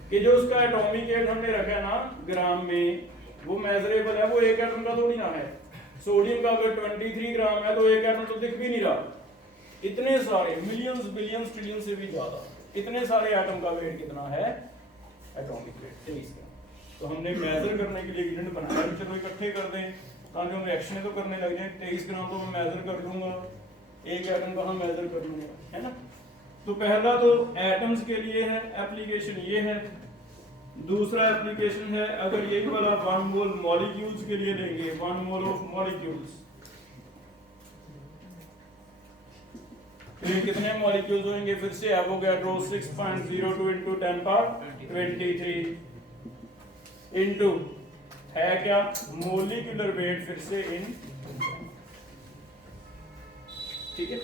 कि जो उसका एटॉमिक वेट हमने रखा है ना ग्राम में, वो मेजरेबल है, वो एक एटम का थोड़ी ना है। सोडियम का अगर 23 ग्राम है तो एक एटम तो दिख भी नहीं रहा, इतने सारे मिलियंस बिलियंस ट्रिलियन से भी ज्यादा, इतने सारे एटम का वेट कितना है, एटॉमिक वेट 23 ग्राम। तो हमने मेजर करने के लिए यूनिट बनाया, चलो इकट्ठे कर दें ताकि हम रिएक्शन तो करने लग जाए। 23 ग्राम तो मैं मेजर कर लूंगा, एक एटम का हम मेजर कर लूंगा, है ना। तो पहला तो एटम्स के लिए है एप्लीकेशन, ये है। दूसरा एप्लीकेशन है अगर यही वाला 1 मोल मॉलिक्यूल्स के लिए लेंगे, 1 मोल ऑफ मॉलिक्यूल्स, तो कितने मॉलिक्यूल्स होंगे, फिर से एवोगैड्रो 6.02 into 10 power 23 इनटू है क्या, मोलिकुलर वेट, फिर से इन, ठीक है।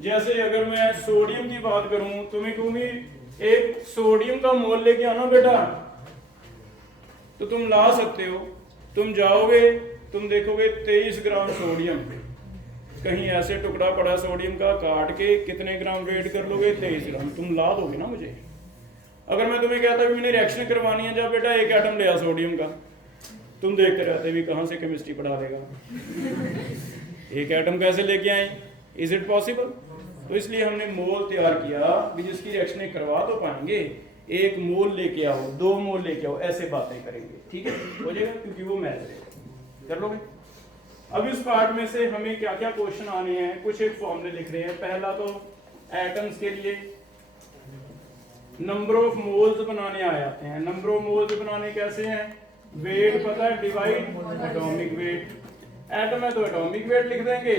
जैसे अगर मैं सोडियम की बात करूं तो मैं कहूंगी एक सोडियम का मोल लेके आना बेटा, तो तुम ला सकते हो। तुम जाओगे, तुम देखोगे 23 ग्राम सोडियम, कहीं ऐसे टुकड़ा पड़ा सोडियम का, काट के कितने ग्राम वेट कर लोगे, 23 ग्राम, तुम ला दोगे ना मुझे। अगर मैं तुम्हें कहता भी मैंने रिएक्शन करवानी है, जब बेटा एक एटम ले आ सोडियम का, तुम देखते रहते भी कहां से केमिस्ट्री पढ़ा देगा, एक एटम कैसे लेके आए, इज इट पॉसिबल। तो इसलिए हमने मोल तैयार किया भी जिसकी रिएक्शन करवा तो पाएंगे, एक मोल लेके आओ, 2 मोल लेके आओ, ऐसे बातें करेंगे, ठीक है, हो जाएगा, क्योंकि वो मेजर है, कर लोगे। अब इस पार्ट में से हमें क्या क्या क्वेश्चन आने हैं, कुछ एक फॉर्मूले लिख रहे हैं। पहला तो एटम्स के लिए नंबर ऑफ मोल्स बनाने आ जाते हैं। नंबर ऑफ मोल्स बनाने कैसे हैं, वेट पता है, डिवाइड एटॉमिक वेट, एटम है तो एटॉमिक वेट लिख देंगे,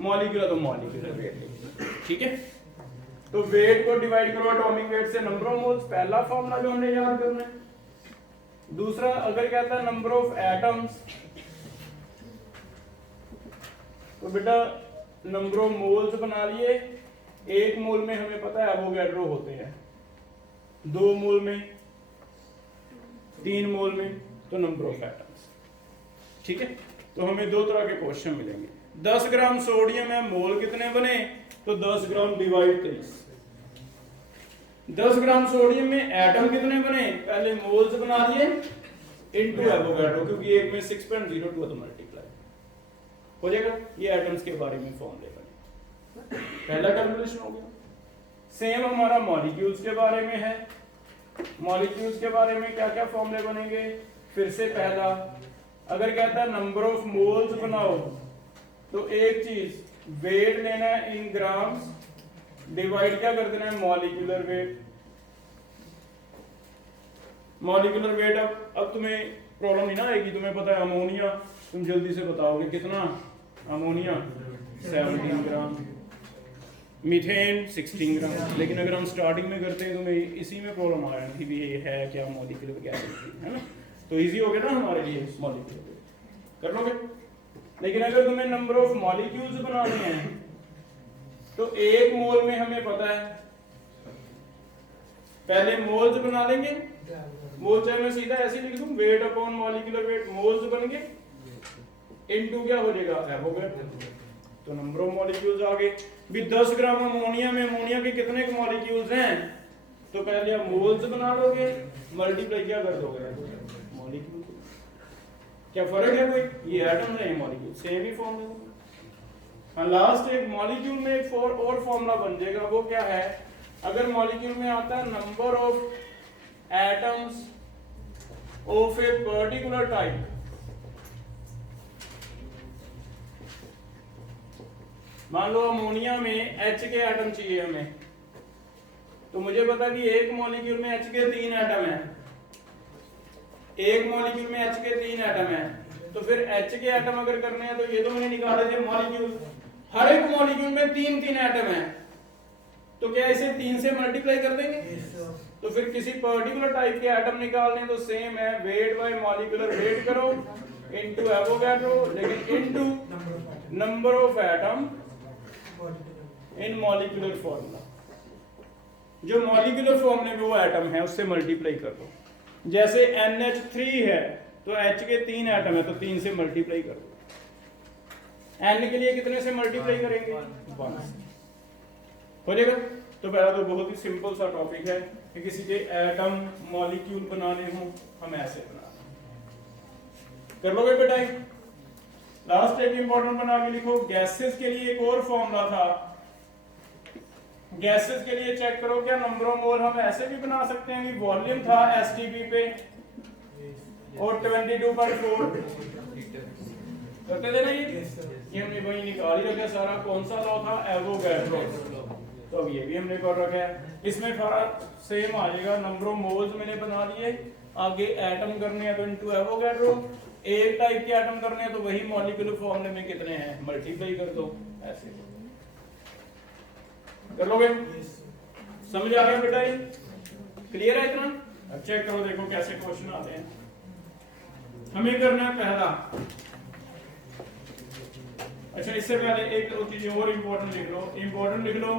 मॉलिक्यूलर तो मॉलिक्यूलर वेट लिख देंगे, ठीक है। तो वेट को डिवाइड करो एटॉमिक वेट से, नंबर ऑफ मोल्स, पहला फॉर्मूला जो हमने याद करना है। दूसरा अगर कहता है नंबर ऑफ एटम्स, तो बेटा नंबर ऑफ मोल्स बना लिए। एक मोल में हमें पता है एवोगैड्रो होते हैं, 2 मोल में, 3 मोल में, तो नंबर ऑफ एटम्स, ठीक है। तो हमें 2 तरह के क्वेश्चन मिलेंगे। 10 ग्राम सोडियम है, मोल कितने बने, तो 10 ग्राम डिवाइड 23। 10 ग्राम सोडियम में एटम कितने बने, पहले मोल्स बना लिए इनटू एवोगैड्रो, क्योंकि एक में 6.02 तो मल्टीप्लाई हो जाएगा। ये एटम्स के बारे में फॉर्मूले बने, पहला कैलकुलेशन हो गया। सेम हमारा मॉलिक्यूल्स के बारे में है। मॉलिक्यूल्स के बारे में क्या क्या फॉर्मूले बनेंगे, फिर से पहला अगर कहता है नंबर ऑफ मोल्स बनाओ, तो एक चीज वेट लेना है इन ग्राम्स, डिवाइड क्या कर देना है, मॉलिक्यूलर वेट। मॉलिक्यूलर वेट अब तुम्हें प्रॉब्लम नहीं ना आएगी, तुम्हें पता है अमोनिया, तुम जल्दी से बताओगे कितना, अमोनिया 17 ग्राम, मीथेन 16 ग्राम। लेकिन अगर हम स्टार्टिंग में करते हैं तो मैं इसी में प्रॉब्लम आ रहा है कि भी ये है क्या मॉलिक्यूल क्या है ना, तो इजी हो गया ना हमारे लिए, मॉलिक्यूल कर लोगे। लेकिन अगर तुम्हें नंबर ऑफ मॉलिक्यूल्स बनाने हैं तो एक मोल में हमें पता है, पहले मोल्स बना लेंगे। मोल चाहे मैं सीधा ऐसे लिख दूं, wait upon molecular wait, moles बन गए इनटू क्या हो जाएगा एवोगैड्रो, तो नंबर ऑफ मॉलिक्यूल्स आ गए भी। 10 ग्राम अमोनिया में अमोनिया के कितने मॉलिक्यूल्स हैं, तो पहले आप मोल्स बना लोगे, मल्टीप्लाई क्या कर दोगे मॉलिक्यूल। क्या फर्क है कोई, ये एटम है मॉलिक्यूल सेम ही फॉर्म है। हाँ लास्ट एक मॉलिक्यूल में एक और फॉर्मूला बन जाएगा, वो क्या है, अगर मॉलिक्यूल में आता है number of atoms of a particular type, मान लो अमोनिया में H के एटम चाहिए हमें, तो मुझे पता कि एक मॉलिक्यूल में H के 3 एटम हैं, एक मॉलिक्यूल में H के 3 एटम हैं, तो फिर H के एटम अगर करने हैं तो ये तो मैंने निकाले थे मॉलिक्यूल, हर एक मॉलिक्यूल में 3-3 एटम हैं, तो क्या इसे 3 से मल्टीप्लाई कर देंगे? तो फिर किसी पर्टिकुलर टाइप के एटम निकालने तो सेम है, वेट बाय मॉलिक्यूलर वेट करो इनटू एवोगैड्रो, लेकिन into number of atom in molecular formula, जो मॉलिक्यूलर फॉर्मूले में वो एटम है उससे मल्टीप्लाई कर दो। जैसे NH3 है तो H के 3 एटम है तो 3 से मल्टीप्लाई कर दो। N के लिए कितने से मल्टीप्लाई करेंगे 1 हो जाएगा। तो पहला तो बहुत ही सिंपल सा टॉपिक है कि किसी के एटम मॉलिक्यूल बनाने हो हम ऐसे बनाते कर लोगे बेटा। लास्ट एक इंपॉर्टेंट बना के लिखो, गैसेस के लिए एक और फॉर्मूला था, गैसेस के लिए चेक करो क्या नंबर ऑफ मोल हम ऐसे भी बना सकते हैं कि वॉल्यूम था एसटीपी पे और 22.4 करते थे ना, ये हमने वही निकाल ही रखा सारा। कौन सा लॉ था, एवोगैड्रो, तो अब ये भी हमने कर रखा है। इसमें फर्क सेम आ जाएगा, नंबर ऑफ मोल्स मैंने बना दिए, आगे एटम करने हैं तो इनटू एवोगैड्रो, एक टाइप के एटम करने हैं तो वही मॉलिक्यूलर फॉर्मूले में कितने हैं मल्टीप्लाई कर दो, ऐसे कर लोगे। समझ आ गया बेटा, ये क्लियर है इतना? अब चेक करो, देखो कैसे क्वेश्चन आते हैं। हमें करना है पहला, अच्छा इससे पहले एक दो चीजें और इंपॉर्टेंट लिख लो, इंपॉर्टेंट लिख लो।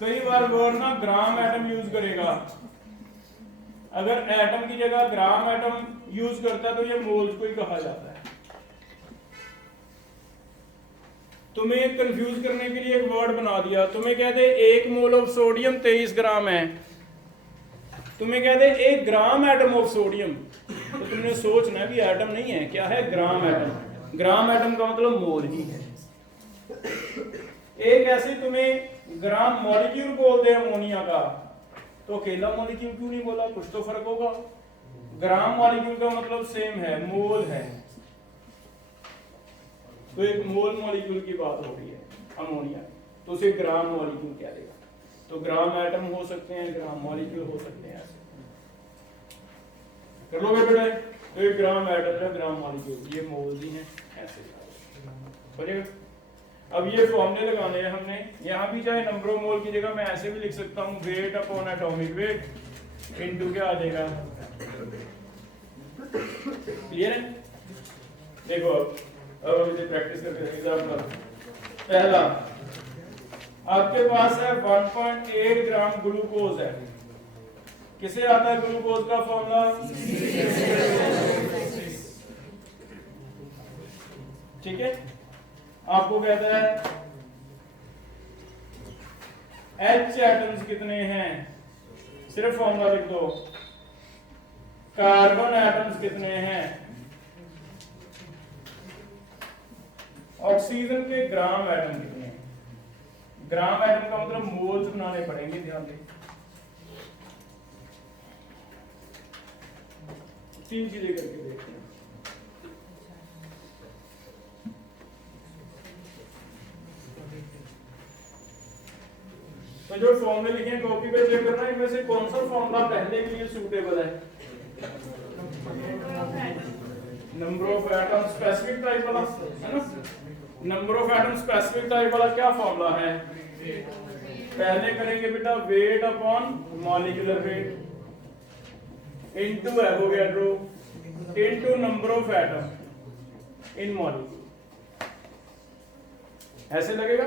कई बार वर्ड ना ग्राम एटम यूज करेगा, अगर एटम की जगह ग्राम एटम यूज करता है तो ये मोल्स को ही कहा जाता है। तुम्हें कंफ्यूज करने के लिए एक वर्ड बना दिया, तुम्हें कहते 1 मोल ऑफ सोडियम 23 ग्राम है, तुम्हें कहते 1 ग्राम एटम ऑफ सोडियम, तो तुमने सोचना भी एटम नहीं है, क्या है ग्राम एटम। ग्राम एटम का मतलब मोल ही है। एक ऐसे तुम्हें ग्राम मॉलिक्यूल बोल दे अमोनिया का, तो अकेला मॉलिक्यूल क्यों नहीं बोला, कुछ तो फर्क होगा। ग्राम मॉलिक्यूल का मतलब सेम है, मोल है, तो एक मोल मॉलिक्यूल की बात हो रही है अमोनिया, तो उसे ग्राम मॉलिक्यूल कह देगा। तो ग्राम एटम हो सकते हैं, ग्राम मॉलिक्यूल हो सकते हैं, ऐसे कर लोगे बेटा। तो एक ग्राम एटम है, ग्राम मॉलिक्यूल, ये मोल ही हैं, ऐसे बोलिएगा। अब ये फॉर्मूले लगाने हैं हमने, यहाँ भी चाहे नंबर ऑफ मोल की जगह मैं ऐसे भी लिख सकता हूँ, wait upon atomic weight into क्या आ जाएगा, क्लियर है? देखो अब हम इसे प्रैक्टिस करते हैं। एग्जांपल पहला, आपके पास है 1.8 ग्राम ग्लूकोज है, किसे आता है ग्लूकोज का फॉर्मूला, ठीक है। आपको कहता है H एटम्स कितने हैं, सिर्फ फॉर्मूला लिख दो। कार्बन एटम्स कितने हैं, ऑक्सीजन के ग्राम एटम कितने हैं। ग्राम एटम का मतलब मोल्स बनाने पड़ेंगे, ध्यान दें। 3 चीजें करके देखते हैं। तो जो फॉर्मूले लिखे कॉपी पे चेक करना, इनमें से कौन सा फॉर्मूला पहले के लिए सूटेबल है। Number of atom specific type वाला है ना, number of atom specific type वाला क्या फॉर्मूला है, पहले करेंगे बेटा wait upon molecular weight into Avogadro into number of atom in molecule. ऐसे लगेगा,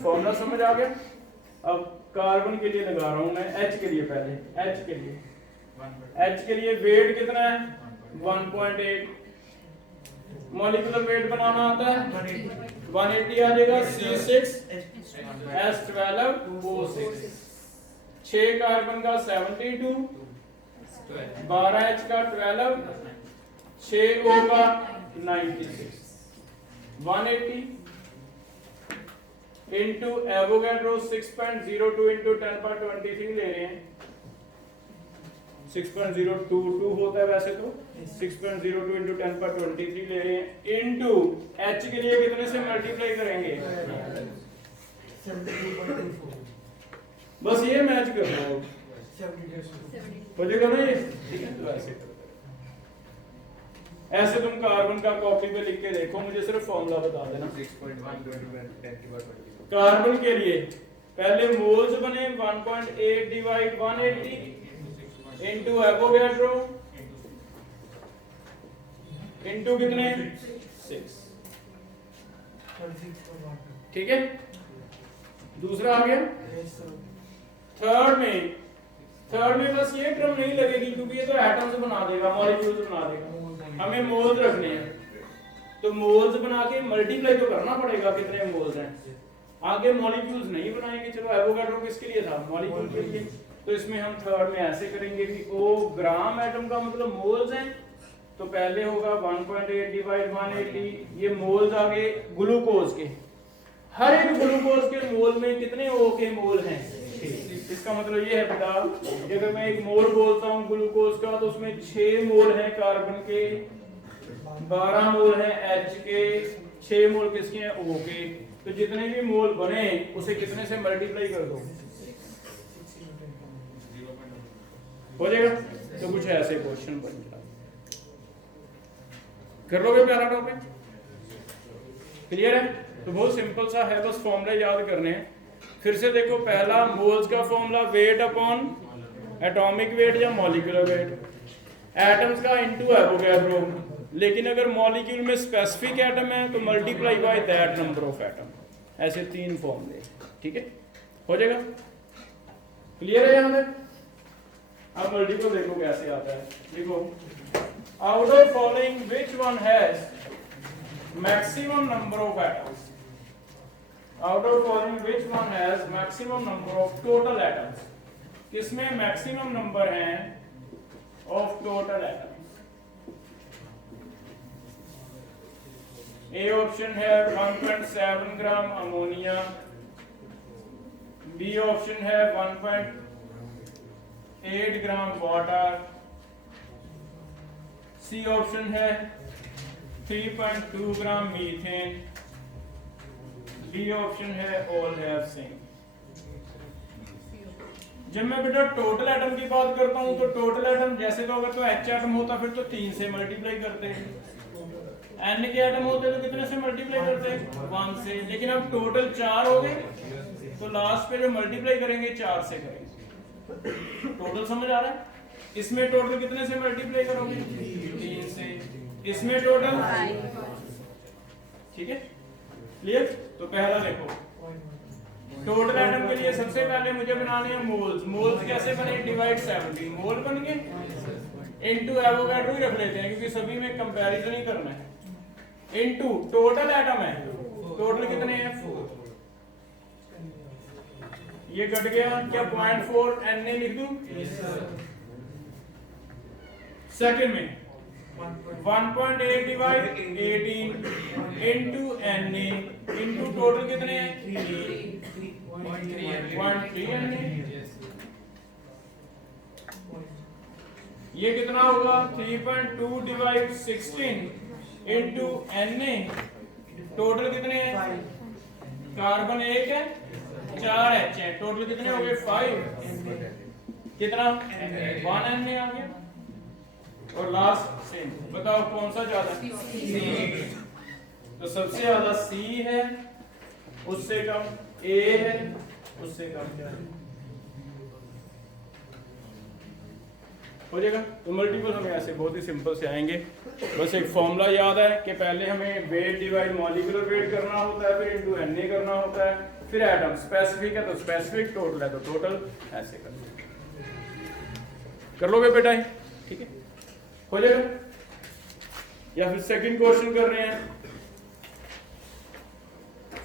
फॉर्मूला समझ आ गया। अब कार्बन के लिए लगा रहा हूं मैं, H के लिए पहले, H के लिए वेट कितना है 1.8, मॉलिक्यूलर वेट बनाना आता है 180 आ जाएगा, C6H12O6, 6 कार्बन का 72, 12H का 12, 6O का 96, 180 इंटू एवोगैड्रो 6.02 इंटू 10^23 ले रहे हैं, 6.022 होता है वैसे तो, 6.02 इंटू 10^23 ले रहे हैं, इंटू H के लिए कितने से मल्टीप्लाई करेंगे, बस ये मैच कर लो, हो जाएगा ना ये, ठीक है। तो ऐसे तुम कार्बन का कॉपी पे लिख के देखो, मुझे सिर्फ फॉर्मूला बता देना। 6.1 कार्बन के लिए पहले मोल्स बने 1.8 डिवाइड 180 इनटू एवोगैड्रो इनटू कितने 6, ठीक है। दूसरा आ गया थर्ड में बस ये टर्म नहीं लगेगी क्योंकि ये तो एटम्स बना देगा, मॉलिक्यूल्स बना देगा, हमें मोल्स रखने हैं तो मोल्स बना के मल्टीप्लाई तो करना पड़ेगा कितने मोल्स हैं, आगे मॉलिक्यूल्स नहीं बनाएंगे। चलो एवोगैड्रो किसके लिए था, मॉलिक्यूल के लिए, तो इसमें हम थर्ड में ऐसे करेंगे कि ओ ग्राम एटम का मतलब मोल्स हैं, तो पहले होगा 1.8 डिवाइड 180, ये मोल्स आ गए ग्लूकोज के, हर एक ग्लूकोज के मोल में कितने ओ के मोल हैं, इसका मतलब ये है बेटा कि अगर मैं एक मोल बोलता हूँ ग्लूकोज का तो उसमें 6 मोल हैं कार्बन के, 12 मोल हैं H के, 6 मोल किसके हैं O के, तो जितने भी मोल बने उसे कितने से मल्टीप्लाई कर दो, हो जाएगा। तो कुछ ऐसे क्वेश्चन बन जाए, कर लोगे पहला टॉपिक, क्लियर है। तो बहुत सिंपल सा है, बस फॉर्मूले याद करने हैं। फिर से देखो, पहला मोल्स का formula wait upon atomic wait या मॉलिक्यूलर वेट, एटम्स का इनटू एवोगैड्रो, लेकिन अगर मॉलिक्यूल में स्पेसिफिक एटम है तो multiply by that number of atom, ऐसे 3 फॉर्मूले, ठीक है, हो जाएगा। क्लियर है यहाँ तक। अब मल्टीपल देखो कैसे आता है, देखो out of following which one has maximum number of atoms, out of following which one has maximum number of total atoms, किसमें मैक्सिमम नंबर हैं of total atoms। A option है 1.7 ग्राम अमोनिया, बी ऑप्शन है 1.8 gram water, C option है 3.2 ग्राम methane, D option है all have same. जब मैं बेटा total atom की बात करता हूं तो टोटल एटम जैसे तो अगर तो H एटम होता फिर तो 3 से मल्टीप्लाई करते हैं, N के एटम होते तो कितने से मल्टीप्लाई करते हैं 1 से, लेकिन अब टोटल 4 हो गए तो लास्ट पे जो मल्टीप्लाई करेंगे 4 से करेंगे। टोटल समझ आ रहा है। इसमें टोटल कितने से मल्टीप्लाई करोगे 3 से, इसमें टोटल, ठीक है, क्लियर। तो पहला देखो टोटल एटम के लिए सबसे पहले मुझे बनाने हैं मोल्स। मोल्स कैसे बने, डिवाइड 70 मोल बन गए, इनटू एवोगैड्रो ही रख लेते हैं क्योंकि सभी में कंपैरिजन ही करना है, इनटू टोटल एटम है, टोटल कितने हैं 4, ये कट गया क्या 0.4 Na लिख दूं। सेकंड में 1.8 divide 18 into Na into total कितने हैं 3.3 Na, ये कितना होगा 3.2 डिवाइड 16 इनटू Na, टोटल कितने हैं, कार्बन 1 है 4 H है, टोटल कितने हो गए 5, कितना 1 Na आ गया। और लास्ट सेम, बताओ कौन सा ज्यादा, तो सबसे ज्यादा C है, उससे कम A है, उससे कम हो जाएगा। तो मल्टीपल हमें ऐसे बहुत ही सिंपल से आएंगे। बस एक फॉर्मूला याद है कि पहले हमें वेट डिवाइड मॉलिक्यूलर वेट करना होता है, फिर इनटू Na करना होता है, फिर एटम स्पेसिफिक है तो स्पेसिफिक, टोटल है तो टोटल, ऐसे कर लोगे बेटा, ठीक है, हो जाएगा। या फिर सेकंड क्वेश्चन कर रहे हैं,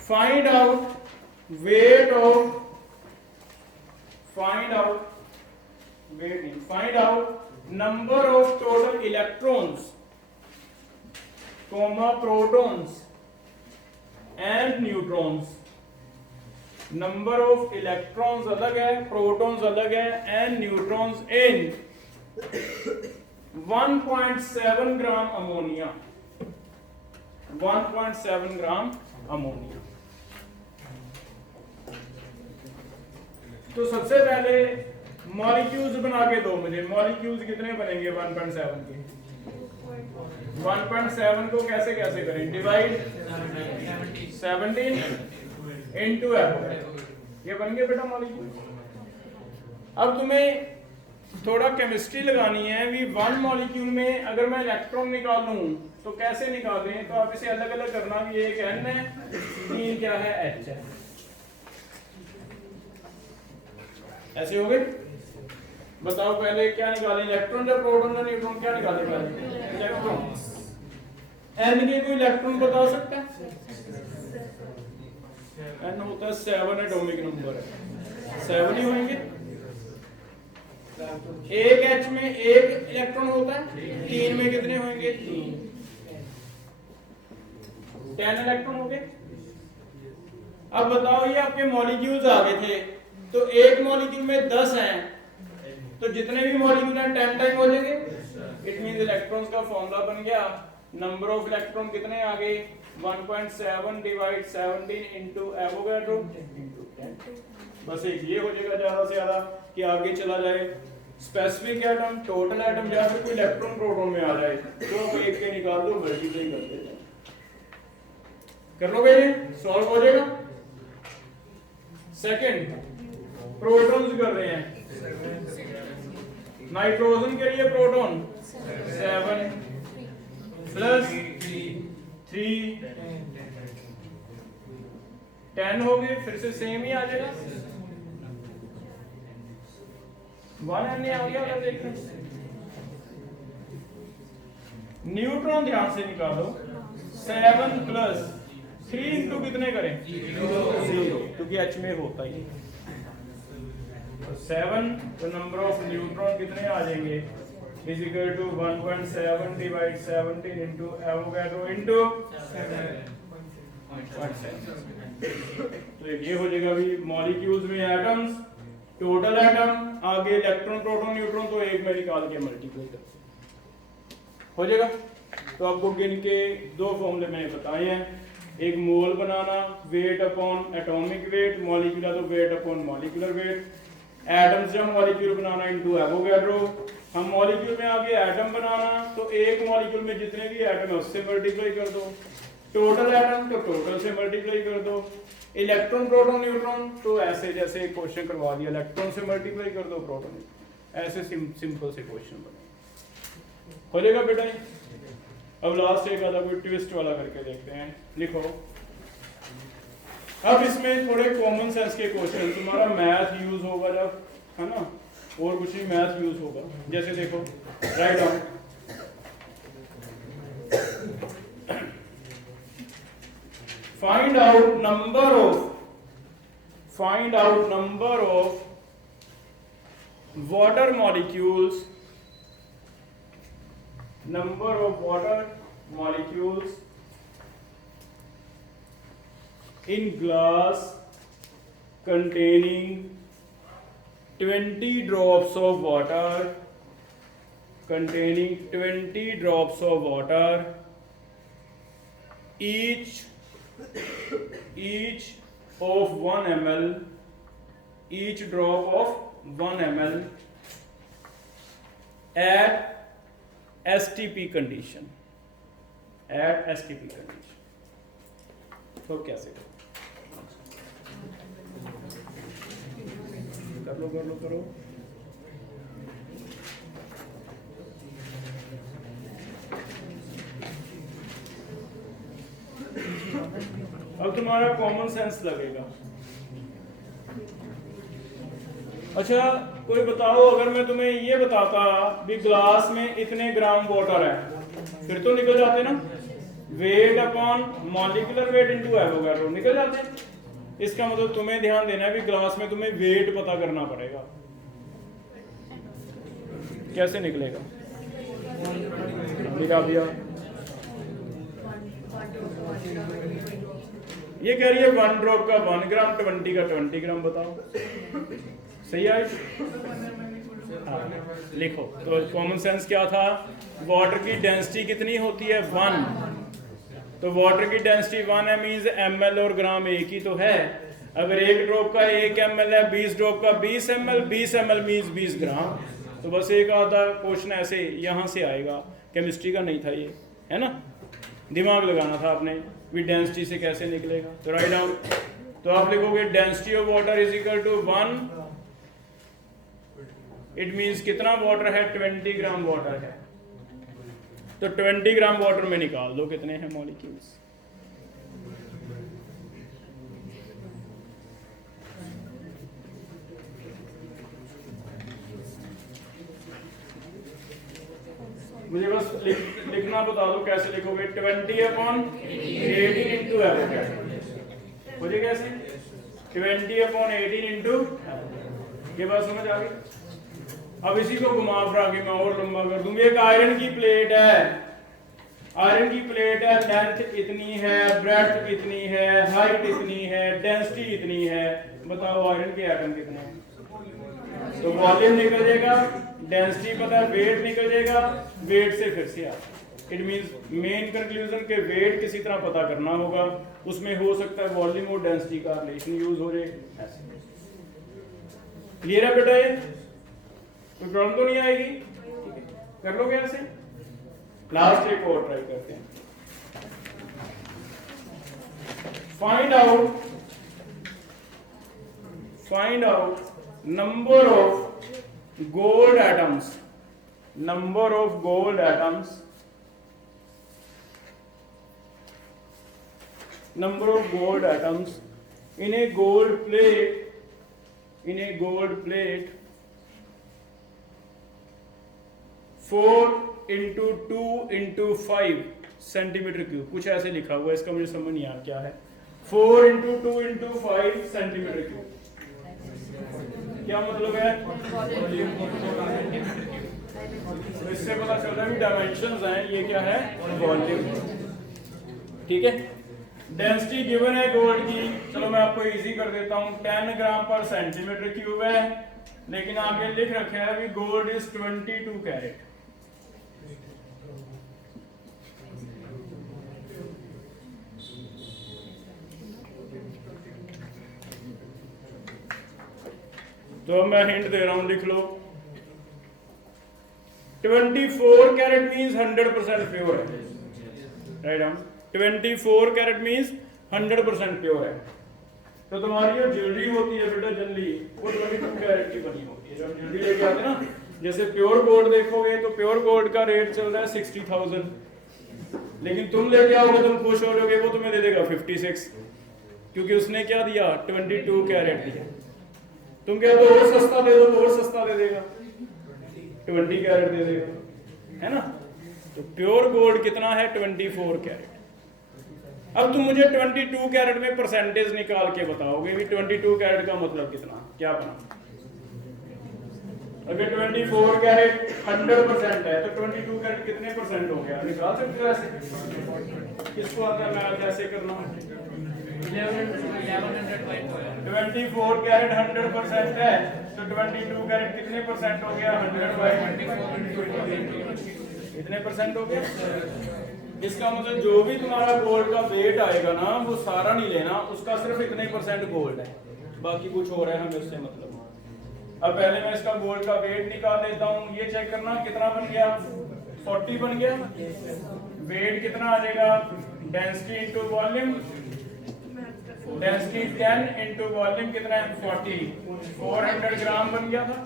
find out weight of, find out number of total electrons, comma protons and neutrons. Number of electrons अलग है, protons अलग है, and neutrons in 1.7 gram ammonia, 1.7 gram ammonia. तो सबसे पहले मॉलिक्यूल्स बना के दो मुझे, मॉलिक्यूल्स कितने बनेंगे 1.7 के? 1.7 को कैसे कैसे करें, डिवाइड 17 इनटू F, ये बन गए बेटा मॉलिक्यूल। अब तुम्हें थोड़ा केमिस्ट्री लगानी है भी, वन मॉलिक्यूल में अगर मैं इलेक्ट्रॉन निकाल लूं तो कैसे निकालें, तो आप इसे अलग अलग करना भी, एक N है, तीन क्या है, H है, ऐसे हो गए। बताओ पहले क्या निकालें, इलेक्ट्रॉन या प्रोटॉन या न्यूट्रॉन, क्या निकालें पहले? इलेक्ट्रॉन। N के कोई इलेक्ट्रॉन बता सकता है? N होता है 7 एटॉमिक नंबर है, 7 ही होंगे। एक H में एक इलेक्ट्रॉन होता है, 3 में कितने होंगे? 3, 10 इलेक्ट्रॉन हो गए। अब बताओ ये आपके मॉलिक्यूल्स आ गए थे, तो एक मॉलिक्यूल में 10 हैं, तो जितने भी मॉलिक्यूल हैं 10 टाइम हो जाएंगे। इट मींस इलेक्ट्रॉन्स का फॉर्मूला बन गया, नंबर ऑफ इलेक्ट्रॉन कितने आ गए, 1.7 डिवाइड 17 इनटू एवोगाड्रो इनटू 10। बस एक ये हो जाएगा ज्यादा से ज्यादा कि आगे चला जाए स्पेसिफिक एटम, टोटल एटम, या फिर कोई इलेक्ट्रॉन प्रोटॉन में आ जाए तो आप एक के निकाल दो, मल्टीप्लाई कर देते, कर लोगे ये, सॉल्व हो जाएगा। सेकंड प्रोटॉन्स कर रहे हैं, नाइट्रोजन के लिए प्रोटॉन 7 प्लस 3 10 हो गए, फिर से सेम ही आ जाएगा, 1 आ गया। अगर देख रहे हैं न्यूट्रॉन ध्यान से निकालो, 7 प्लस 3 इंटू कितने करें, 0, क्योंकि H में होता ही 7, तो नंबर ऑफ न्यूट्रॉन कितने आ जाएंगे, is equal to 1.7 divide 17 into Avogadro into 7.7। तो ये हो जाएगा अभी मॉलिक्यूल्स में एटम्स, टोटल एटम, आगे इलेक्ट्रॉन प्रोटॉन न्यूट्रॉन, तो एक में निकाल के मल्टीप्लाई कर हो जाएगा। तो आपको गिन के दो फॉर्मूले मैंने बताए हैं, एक मोल बनाना, weight upon atomic weight, molecular तो weight upon molecular weight, atoms जब मॉलिक्यूल बनाना इनटू एवोगाड्रो। हम मॉलिक्यूल में आगे एटम बनाना, तो एक मॉलिक्यूल में जितने भी एटम है उससे मल्टीप्लाई कर दो, टोटल एटम तो टोटल से मल्टीप्लाई कर दो, इलेक्ट्रॉन प्रोटॉन न्यूट्रॉन तो ऐसे जैसे क्वेश्चन करवा दिया, इलेक्ट्रॉन से मल्टीप्लाई कर दो प्रोटॉन, ऐसे सिंपल से क्वेश्चन बने हो जाएगा बेटा। अब लास्ट एक आधा कोई ट्विस्ट वाला करके देखते हैं, लिखो। अब इसमें थोड़े कॉमन सेंस के क्वेश्चन, तुम्हारा मैथ यूज होगा जब, है ना, और कुछ भी मैथ यूज होगा। जैसे देखो, write down, find out number of water molecules, number of water molecules in glass containing 20 drops of water, containing 20 drops of water, each of 1 ml, each drop of 1 ml at STP condition, at STP condition। तो कैसे करो। अब तुम्हारा common sense लगेगा। अच्छा कोई बताओ, अगर मैं तुम्हें ये बताता भी ग्लास में इतने ग्राम वाटर है, फिर तो निकल जाते ना, wait upon molecular weight into Avogadro, निकल जाते। इसका मतलब तुम्हें ध्यान देना है कि ग्लास में तुम्हें वेट पता करना पड़ेगा। कैसे निकलेगा? निकाल दिया। ये कह रही है 1 ड्रॉप का 1 ग्राम, 20 का 20 ग्राम, बताओ सही है? हाँ, लिखो। तो कॉमन सेंस क्या था? वाटर की डेंसिटी कितनी होती है? 1। तो वाटर की डेंसिटी 1 है, मींस ml और ग्राम एक ही तो है। अगर 1 ड्रॉप का 1 ml है, 20 ड्रॉप का 20 ml, 20 ml मींस 20 ग्राम। तो बस एक आधा क्वेश्चन ऐसे यहाँ से आएगा, केमिस्ट्री का नहीं था ये, है ना? दिमाग लगाना था आपने भी डेंसिटी से कैसे निकलेगा। तो राइट डाउन, तो आप लिखोगे density of water is equal to 1, it means कितना वाटर है? 20 ग्राम वाटर है। तो 20 ग्राम वाटर में निकाल दो कितने हैं मॉलिक्यूल्स। मुझे बस लिखना बता दो कैसे लिखोगे। 20/18 इंटू एवोगाड्रो, मुझे कैसे 20/18 इंटू, ये बात समझ आ गई? अब इसी को घुमा फिरा के मैं और लंबा कर दूंगी। एक आयरन की प्लेट है, आयरन की प्लेट है, लेंथ इतनी है, ब्रेड्थ इतनी है, हाइट इतनी है, डेंसिटी इतनी है। बताओ आयरन के एटम कितने हैं? तो वॉल्यूम निकल जाएगा, डेंसिटी पता है, वेट निकल जाएगा, वेट से फिर से आता। इट मींस मेन कंक्लूजन के वेट किसी तरह पता करना होगा, उसमें हो सकता है वॉल्यूम और डेंसिटी का रिलेशन यूज हो जाए। क्लियर है बेटा? ये कोई प्रॉब्लम तो नहीं आएगी? कर लोगे ऐसे? लास्ट एक और ट्राई करते हैं। Find out number of gold atoms, number of gold atoms, number of gold atoms in a gold plate 4 into 2 into 5 centimetre cube, कुछ ऐसे लिखा हुआ है, इसका मुझे समझ नहीं आ रहा क्या है। 4 into 2 into 5 सेंटीमीटर क्यूब, क्या मतलब है? इससे पता चलता है कि डायमेंशंस हैं, ये क्या है? वॉल्यूम। ठीक है, डेंसिटी गिवन है गोल्ड की, चलो मैं आपको इजी कर देता हूं, 10 ग्राम पर सेंटीमीटर क्यूब है, लेकिन आगे लिख रखा है कि गोल्ड इज 22 कैरेट। तो मैं हिंट दे रहा हूं, लिख लो। 24 कैरेट मींस 100% प्योर है, राइट? हम 24 कैरेट मींस 100% प्योर है। तो तुम्हारी जो ज्वेलरी होती है बेटा जनरली, वो 22 कैरेट की बनी होती है। जब ज्वेलरी लेके आते हैं ना, जैसे प्योर गोल्ड देखोगे तो प्योर गोल्ड का रेट चल रहा है 60,000, लेकिन तुम लेके आओगे, तुम खुश हो जाओगे, वो तुम्हें दे देगा 56, क्योंकि उसने क्या दिया? 22 कैरेट दिया। तुम क्या तो और सस्ता दे दो, और सस्ता दे देगा, 20 कैरेट दे देगा, है ना? तो प्योर गोल्ड कितना है? 24 कैरेट। अब तुम मुझे 22 कैरेट में परसेंटेज निकाल के बताओगे कि 22 कैरेट का मतलब कितना, क्या बना? अगर 24 कैरेट 100% है तो 22 कैरेट कितने परसेंट हो गया? निकाल सकते हो ऐसे? किसको आता है मैथ कैसे करना? 24 कैरेट 100% है, तो 22 कैरेट कितने परसेंट हो गया? 100/24। कितने परसेंट हो गया? इसका मतलब जो भी तुम्हारा गोल्ड का वेट आएगा ना, वो सारा नहीं लेना, उसका सिर्फ इतने परसेंट गोल्ड है, बाकी कुछ हो रहा है हमें उससे मतलब। अब पहले मैं इसका गोल्ड का वेट निकाल लेता हूँ, ये चेक करना कितना बन गया? 40 बन गया। वेट कितना आ जाएगा? Density into volume density 10 into volume कितना है 40, 400 ग्राम बन गया था।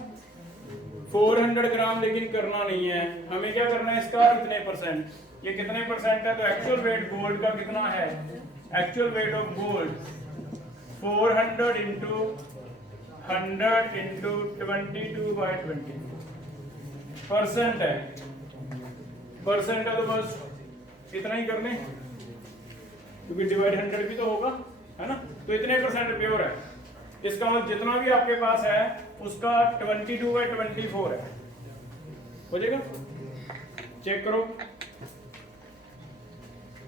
400 ग्राम लेकिन करना नहीं है हमें, क्या करना है इसका इतने परसेंट, ये कितने परसेंट है, तो एक्चुअल वेट गोल्ड का कितना है, actual weight of gold 400 into 100 into 22/20 percent है, परसेंट है तो बस इतना ही करने, क्योंकि डिवाइड 100 भी तो होगा, है ना, तो इतने परसेंट प्योर है। इसका मतलब जितना भी आपके पास है उसका 22/24 है, हो जाएगा, चेक करो।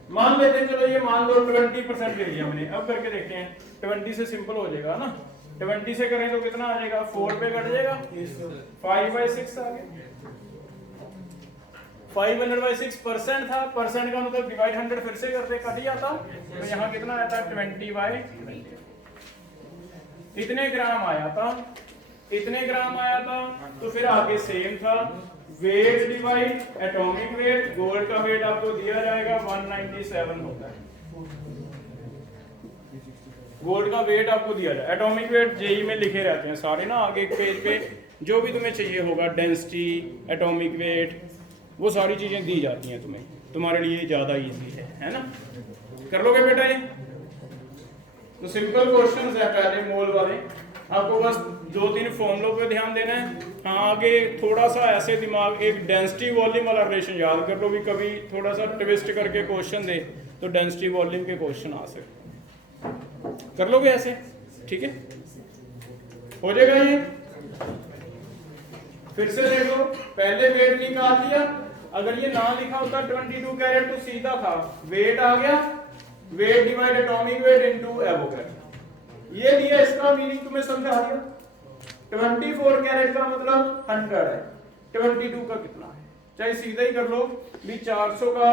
मान लेते हैं, चलो ये मान लो 20% ले लिया हमने, अब करके देखते हैं 20 से सिंपल हो जाएगा ना, 20 से करें तो कितना आ जाएगा, 4 पे कट जाएगा, 5/6 आ गया, 500/6% था, परसेंट का मतलब डिवाइड 100 फिर से करते कट जाता, तो यहाँ कितना आया था 20/20, इतने ग्राम आया था, इतने ग्राम आया था, तो फिर आगे सेम था, weight divide atomic weight, gold का वेट आपको दिया जाएगा 197 होता है, गोल्ड का वेट आपको दिया जाए, एटॉमिक वेट जेई में लिखे रहते हैं सारे ना, आगे एक पेज पे जो भी तुम्हें चाहिए होगा, डेंसिटी, एटॉमिक वेट, वो सारी चीजें दी जाती हैं तुम्हें, तुम्हारे लिए ज्यादा इजी है ना, कर लोगे बेटा ये। तो सिंपल क्वेश्चंस है पहले मोल वाले, आपको बस 2-3 फॉर्मूलों पे ध्यान देना है। हाँ, आगे थोड़ा सा ऐसे दिमाग, एक डेंसिटी वॉल्यूम वाला रिलेशन याद कर लो, भी कभी थोड़ा सा ट्विस्ट करके क्वेश्चन दे तो डेंसिटी वॉल्यूम के क्वेश्चन आ सकते, कर लोगे ऐसे, ठीक है, हो जाएगा ये। फिर से देखो, पहले वेट निकाल दिया, अगर ये ना लिखा होता 22 कैरेट तो सीधा था, वेट आ गया, weight divide atomic weight into Avogadro, ये लिया, इसका मीनिंग तुम्हें समझा दिया। 24 कैरेट का मतलब 100 है, 22 का कितना है, चाहे सीधा ही कर लो भी, 400 का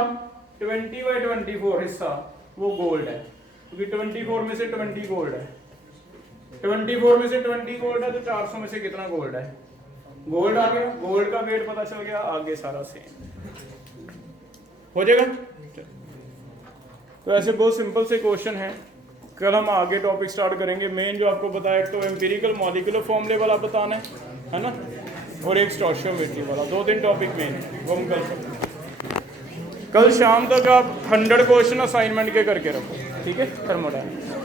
20/24 हिस्सा वो गोल्ड है, क्योंकि 24 में से 20 गोल्ड है, 24 में से 20 गोल्ड है, तो 400 में से कितना गोल्ड है, गोल्ड आ गया, गोल्ड का वेट पता चल गया, आगे सारा सेम हो जाएगा। तो ऐसे बहुत सिंपल से क्वेश्चन है। कल हम आगे टॉपिक स्टार्ट करेंगे, मेन जो आपको बताया, एक तो एम्पिरिकल मॉलिक्यूलर फॉर्मूले वाला बताना है ना, और एक स्टोइचियोमेट्री वाला, 2-3 टॉपिक मेन है, वो हम कल करेंगे। कल शाम तक आप 100 क्वेश्चन असाइनमेंट के करके रखो, ठीक है, थर्मोडायनामिक्स।